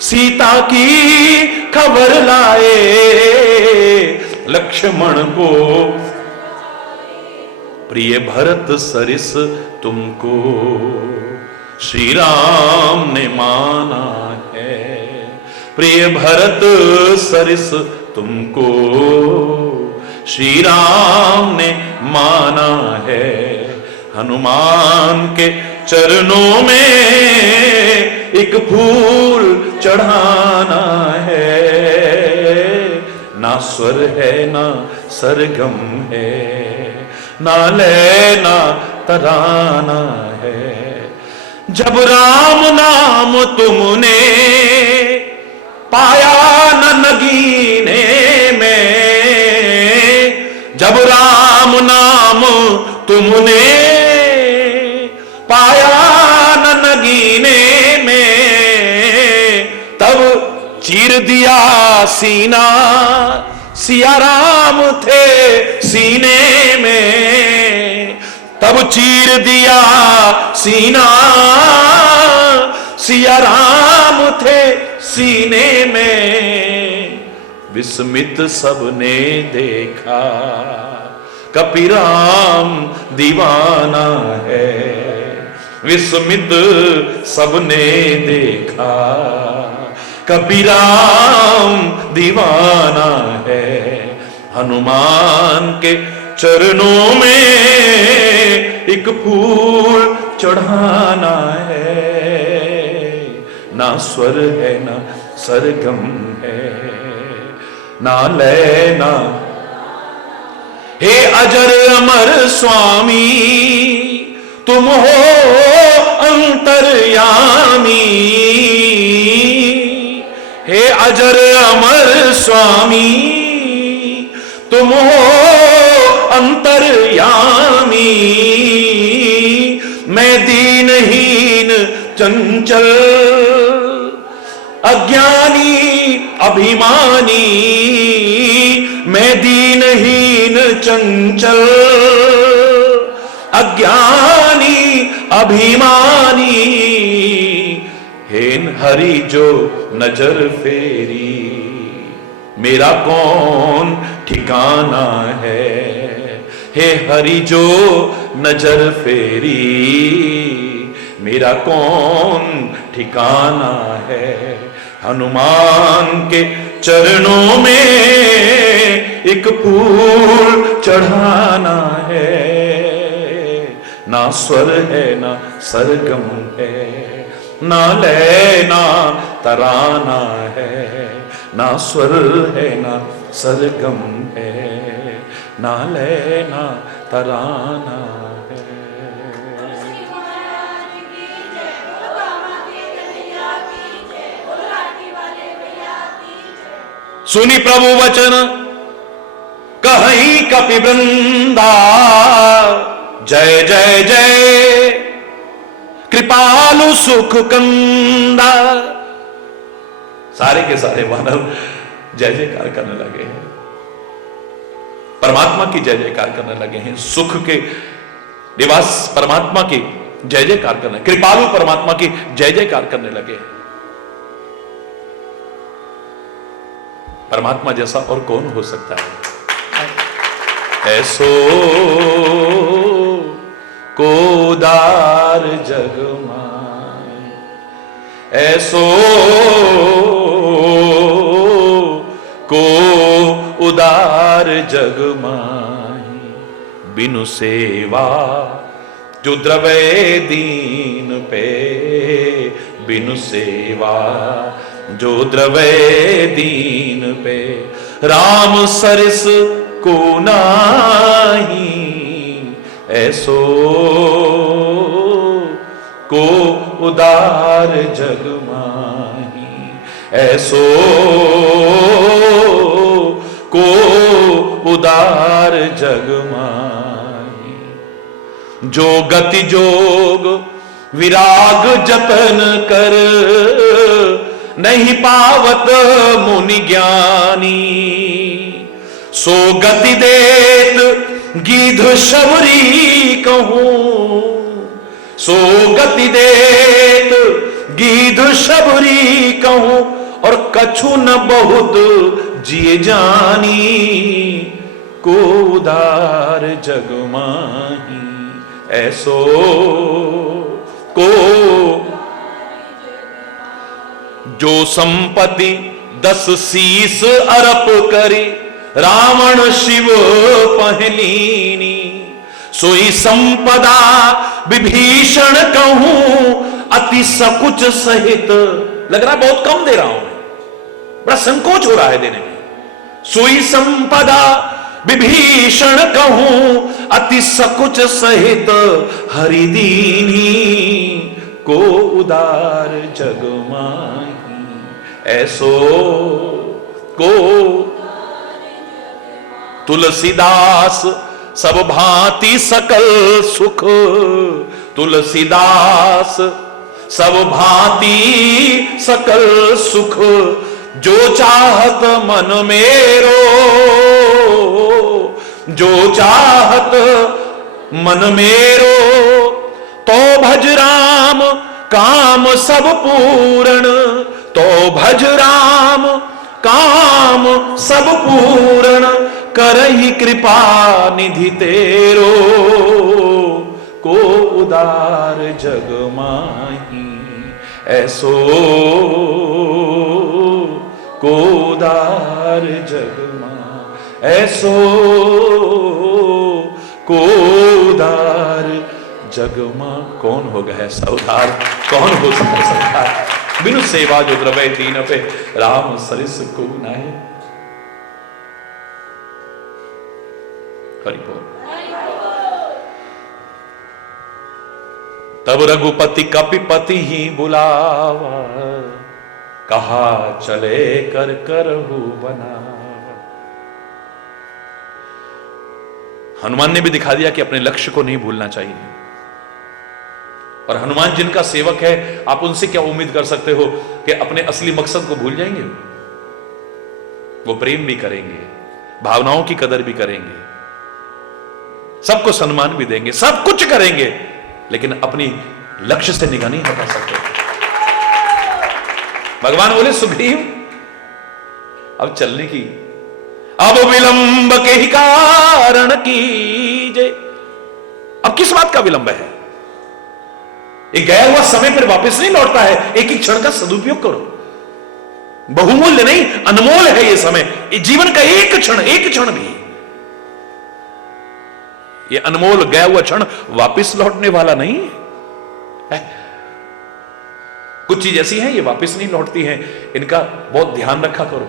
सीता की खबर लाए लक्ष्मण को, प्रिय भरत सरिस तुमको श्री राम ने माना है, प्रिय भरत सरिस तुमको श्री राम ने माना है। हनुमान के चरणों में एक फूल चढ़ाना है, ना स्वर है ना सरगम है, ना लय ना तराना है। जब राम नाम तुमने पाया न नगीने में, जब राम नाम तुमने पाया न नगीने में, तब चीर दिया सीना, सिया राम थे सीने में, तब चीर दिया सीना, सिया राम थे सीने में। विस्मित सबने देखा कपिराम दीवाना है, विस्मित सबने देखा कपिराम दीवाना है। हनुमान के चरणों में एक फूल चढ़ाना है, ना स्वर है ना सरगम है, ना लय ना। हे अजर अमर स्वामी तुम हो अंतर्यामी, हे अजर अमर स्वामी, तुम हो अंतर्यामी। मैं दीनहीन चंचल, अज्ञानी अभिमानी, मैं दीनहीन चंचल, अज्ञानी अभिमानी। हे हरि जो नजर फेरी, मेरा कौन ठिकाना है। हे हरि जो नजर फेरी, मेरा कौन ठिकाना है। हनुमान के चरणों में एक फूल चढ़ाना है। ना स्वर है ना सरगम है, ना लय ना तराना है। ना स्वर है ना सरगम है, ना लय ना तराना है। सुनी प्रभु वचन कहीं कपि वृंदा, जय जय जय कृपालु सुख कंदा। सारे के सारे मानव जय जयकार करने लगे हैं, परमात्मा की जय जयकार करने लगे हैं। सुख के निवास परमात्मा की जय जयकार करने, कृपालु परमात्मा की जय जयकार करने लगे हैं। परमात्मा जैसा और कौन हो सकता है। ऐसो को उदार जग माय, ऐसो को उदार जग माही। बिनु सेवा जो द्रवै दीन पे, बिनु सेवा जो द्रवै दीन पे। राम सरिस को नाही, ऐसो को उदार जग माही। ऐसो को उदार जग माही। जो गति जोग विराग जतन कर, नहीं पावत मुनि ज्ञानी। सो गति देत गीध शबरी कहूं, सो गति देत गीध शबरी कहूं। और कछु न बहुत जिए जानी, को उदार जग माही। ऐसो को जो संपत्ति 10 शीस अरप करी, रावण शिव पहलीनी। सोई संपदा विभीषण कहूं, अति सकुच सहित। लग रहा बहुत कम दे रहा हूं मैं, बड़ा संकोच हो रहा है देने में। सोई संपदा विभीषण कहूं, अति सकुच सहित हरिदीनी। को उदार जग माही, ऐसो को। तुलसीदास सब भांति सकल सुख, तुलसीदास सब भांति सकल सुख। जो चाहत मन मेरो, जो चाहत मन मेरो। तो भज राम काम सब पूर्ण, तो भज राम काम सब पूर्ण। करहि कृपा निधि तेरो, को उदार जग माही। ऐसो को उदार जग माही। ऐसो को उदार जग मां। कौन हो गया ऐसा उदार, कौन हो सकता है। बिनु सेवा जो द्रवै दीन पे, राम सरिस को नाहि। हरि बोल। तब रघुपति कपिपति ही बुलावा, कहा चले कर करहु बना। हनुमान ने भी दिखा दिया कि अपने लक्ष्य को नहीं भूलना चाहिए। और हनुमान जिनका सेवक है, आप उनसे क्या उम्मीद कर सकते हो कि अपने असली मकसद को भूल जाएंगे? वो प्रेम भी करेंगे, भावनाओं की कदर भी करेंगे, सबको सम्मान भी देंगे, सब कुछ करेंगे, लेकिन अपनी लक्ष्य से निगाह नहीं हटा सकते। भगवान बोले सुग्रीव अब चलने की, अब विलंब के ही कारण कीजे। अब किस बात का विलंब है? एक गया हुआ समय पर वापस नहीं लौटता है, एक एक क्षण का सदुपयोग करो। बहुमूल्य नहीं, अनमोल है ये समय, ये जीवन का एक क्षण भी, ये अनमोल गया हुआ क्षण वापस लौटने वाला नहीं है। कुछ चीज ऐसी हैं ये वापस नहीं लौटती हैं, इनका बहुत ध्यान रखा करो।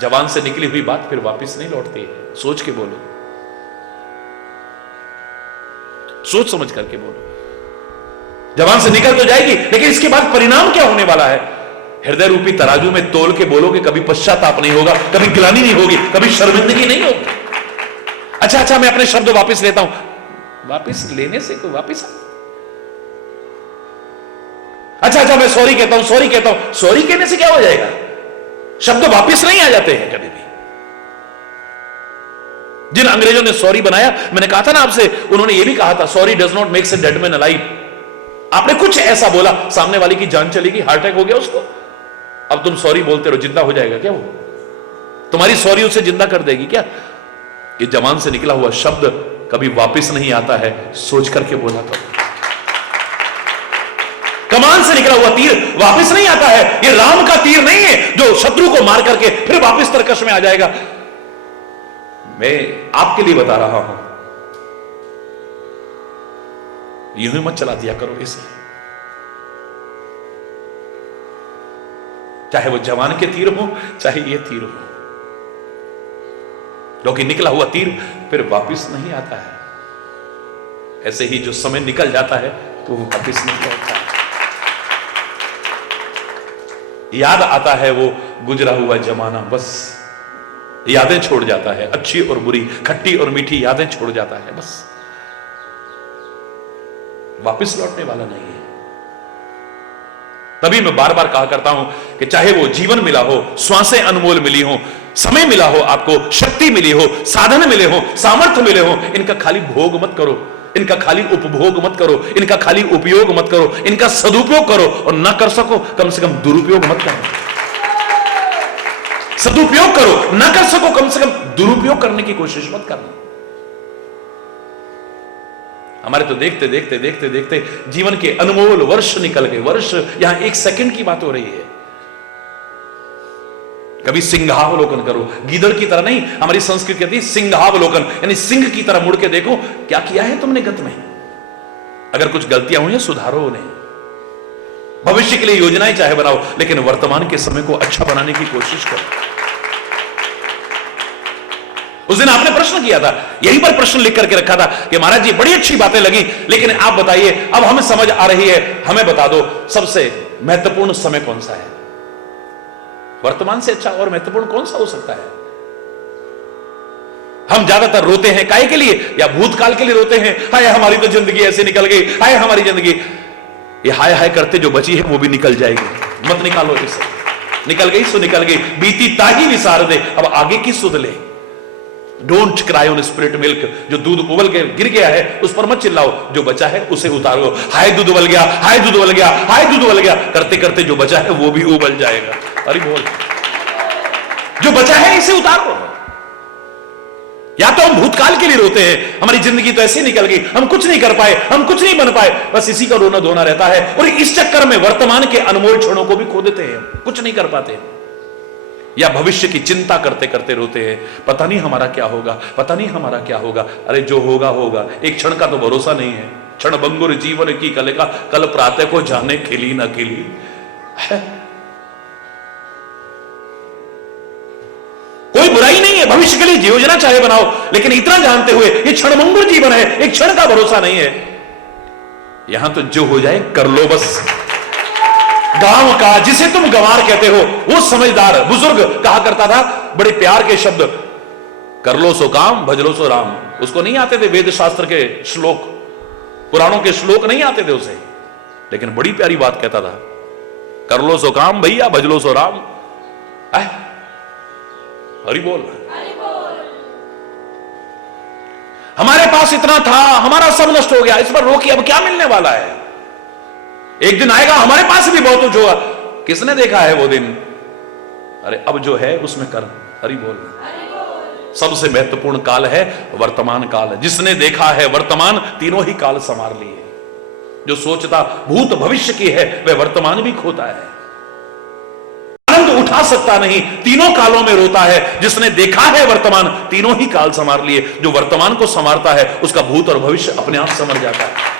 जवान से निकली हुई बात फिर वापस नहीं लौटती है। सोच के बोलो, सोच समझ करके बोलो। जवान से निकल तो जाएगी, लेकिन इसके बाद परिणाम क्या होने वाला है? हृदय रूपी तराजू में तोल के बोलोगे, कभी पश्चाताप नहीं होगा, कभी गिलानी नहीं होगी, कभी शर्मिंदगी नहीं होगी। अच्छा मैं अपने शब्द वापस लेता हूं। वापस लेने से कोई वापस अच्छा मैं सॉरी कहता हूं, सॉरी कहने से क्या हो जाएगा? शब्द वापस नहीं आ जाते हैं कभी भी। जिन अंग्रेजों ने सॉरी बनाया, मैंने कहा था ना आपसे, उन्होंने यह भी कहा था sorry does not makes a dead man alive. आपने कुछ ऐसा बोला, सामने वाले की जान चली गई, हार्ट अटैक हो गया उसको, अब तुम सॉरी बोलते रहो, जिंदा हो जाएगा क्या वो? तुम्हारी सॉरी उसे जिंदा कर देगी क्या? ये जवान से निकला हुआ शब्द कभी वापस नहीं आता है, सोच करके बोला करो। कमान से निकला हुआ तीर वापस नहीं आता है, ये राम का तीर नहीं है जो शत्रु को मार करके फिर वापस तरकश में आ जाएगा। मैं आपके लिए बता रहा हूं, यूं ही मत चला दिया करो इसे। चाहे वो जवान के तीर हो, चाहे ये तीर हो, क्योंकि निकला हुआ तीर फिर वापस नहीं आता है। ऐसे ही जो समय निकल जाता है तो वो वापस नहीं लौटता है। याद आता है वो गुजरा हुआ जमाना, बस यादें छोड़ जाता है, अच्छी और बुरी, खट्टी और मीठी यादें छोड़ जाता है, बस वापस लौटने वाला नहीं है। तभी मैं बार बार कहा करता हूं कि चाहे वो जीवन मिला हो, श्वासें अनमोल मिली हो, समय मिला हो, आपको शक्ति मिली हो, साधन मिले हो, सामर्थ्य मिले हो, इनका खाली भोग मत करो, इनका खाली उपभोग मत करो, इनका खाली उपयोग मत करो, इनका सदुपयोग करो, और ना कर सको कम से कम दुरुपयोग मत करो। सदुपयोग करो, ना कर सको कम से कम दुरुपयोग करने की कोशिश मत करना। हमारे तो देखते देखते देखते देखते जीवन के अनमोल वर्ष निकल गए। वर्ष यहां एक सेकंड की बात हो रही है। कभी सिंहावलोकन करो, गीदड़ की तरह नहीं, हमारी संस्कृति कहती है सिंहावलोकन, यानी सिंह की तरह मुड़ के देखो क्या किया है तुमने गत में। अगर कुछ गलतियां हुई हैं सुधारो उन्हें। भविष्य के लिए योजनाएं चाहे बनाओ, लेकिन वर्तमान के समय को अच्छा बनाने की कोशिश करो। उस दिन आपने प्रश्न किया था, यहीं पर प्रश्न लिख करके रखा था कि महाराज जी बड़ी अच्छी बातें लगी, लेकिन आप बताइए, अब हमें समझ आ रही है, हमें बता दो सबसे महत्वपूर्ण समय कौन सा है? वर्तमान से अच्छा और महत्वपूर्ण कौन सा हो सकता है? हम ज्यादातर रोते हैं काहे के लिए? या भूतकाल के लिए रोते हैं, हाय हमारी तो जिंदगी ऐसे निकल गई, हाय हमारी जिंदगी। ये हाय हाय करते जो बची है वो भी निकल जाएगी, मत निकालो इसे। निकल गई सो निकल गई, बीती ताही विसार दे, अब आगे की सुध ले। Don't cry on spirit milk, जो दूध उबल के गिर गया है उस पर मत चिल्लाओ, जो बचा है उसे उतारो। हाय दूध उबल गया, हाय दूध उबल गया, हाय दूध उबल गया करते करते जो बचा है वो भी उबल जाएगा। अरे बोल, जो बचा है इसे उतारो। या तो हम भूतकाल के लिए रोते हैं, हमारी जिंदगी तो ऐसी निकल गई, हम कुछ नहीं कर पाए, हम कुछ नहीं बन पाए, बस इसी का रोना धोना रहता है, और इस चक्कर में वर्तमान के अनमोल क्षणों को भी खो देते हैं, कुछ नहीं कर पाते। या भविष्य की चिंता करते करते रोते हैं, पता नहीं हमारा क्या होगा, पता नहीं हमारा क्या होगा। अरे जो होगा होगा, एक क्षण का तो भरोसा नहीं है। क्षण भंगुर जीवन की कलिका, कल प्रातः को जाने खिली न खिली। कोई बुराई नहीं है, भविष्य के लिए योजना चाहे बनाओ, लेकिन इतना जानते हुए ये क्षण भंगुर जीवन है, एक क्षण का भरोसा नहीं है। यहां तो जो हो जाए कर लो बस। गांव का जिसे तुम गंवार कहते हो, वो समझदार बुजुर्ग कहा करता था बड़े प्यार के शब्द, कर लो सो काम भज लो सो राम। उसको नहीं आते थे वेद शास्त्र के श्लोक, पुराणों के श्लोक नहीं आते थे उसे, लेकिन बड़ी प्यारी बात कहता था, कर लो सो काम भैया भज लो सो राम। हरि बोल। हमारे पास इतना था, हमारा सब नष्ट हो गया, इस पर रोकिए, अब क्या मिलने वाला है? एक दिन आएगा हमारे पास भी बहुत कुछ होगा। किसने देखा है वो दिन? अरे अब जो है उसमें कर। हरि बोल। सबसे महत्वपूर्ण काल है वर्तमान काल। जिसने देखा है वर्तमान, तीनों ही काल संवार लिए। जो सोचता भूत भविष्य की है वह वर्तमान भी खोता है, आनंद उठा सकता नहीं, तीनों कालों में रोता है। जिसने देखा है वर्तमान, तीनों ही काल संवार लिए। जो वर्तमान को संवारता है उसका भूत और भविष्य अपने आप संवर जाता है।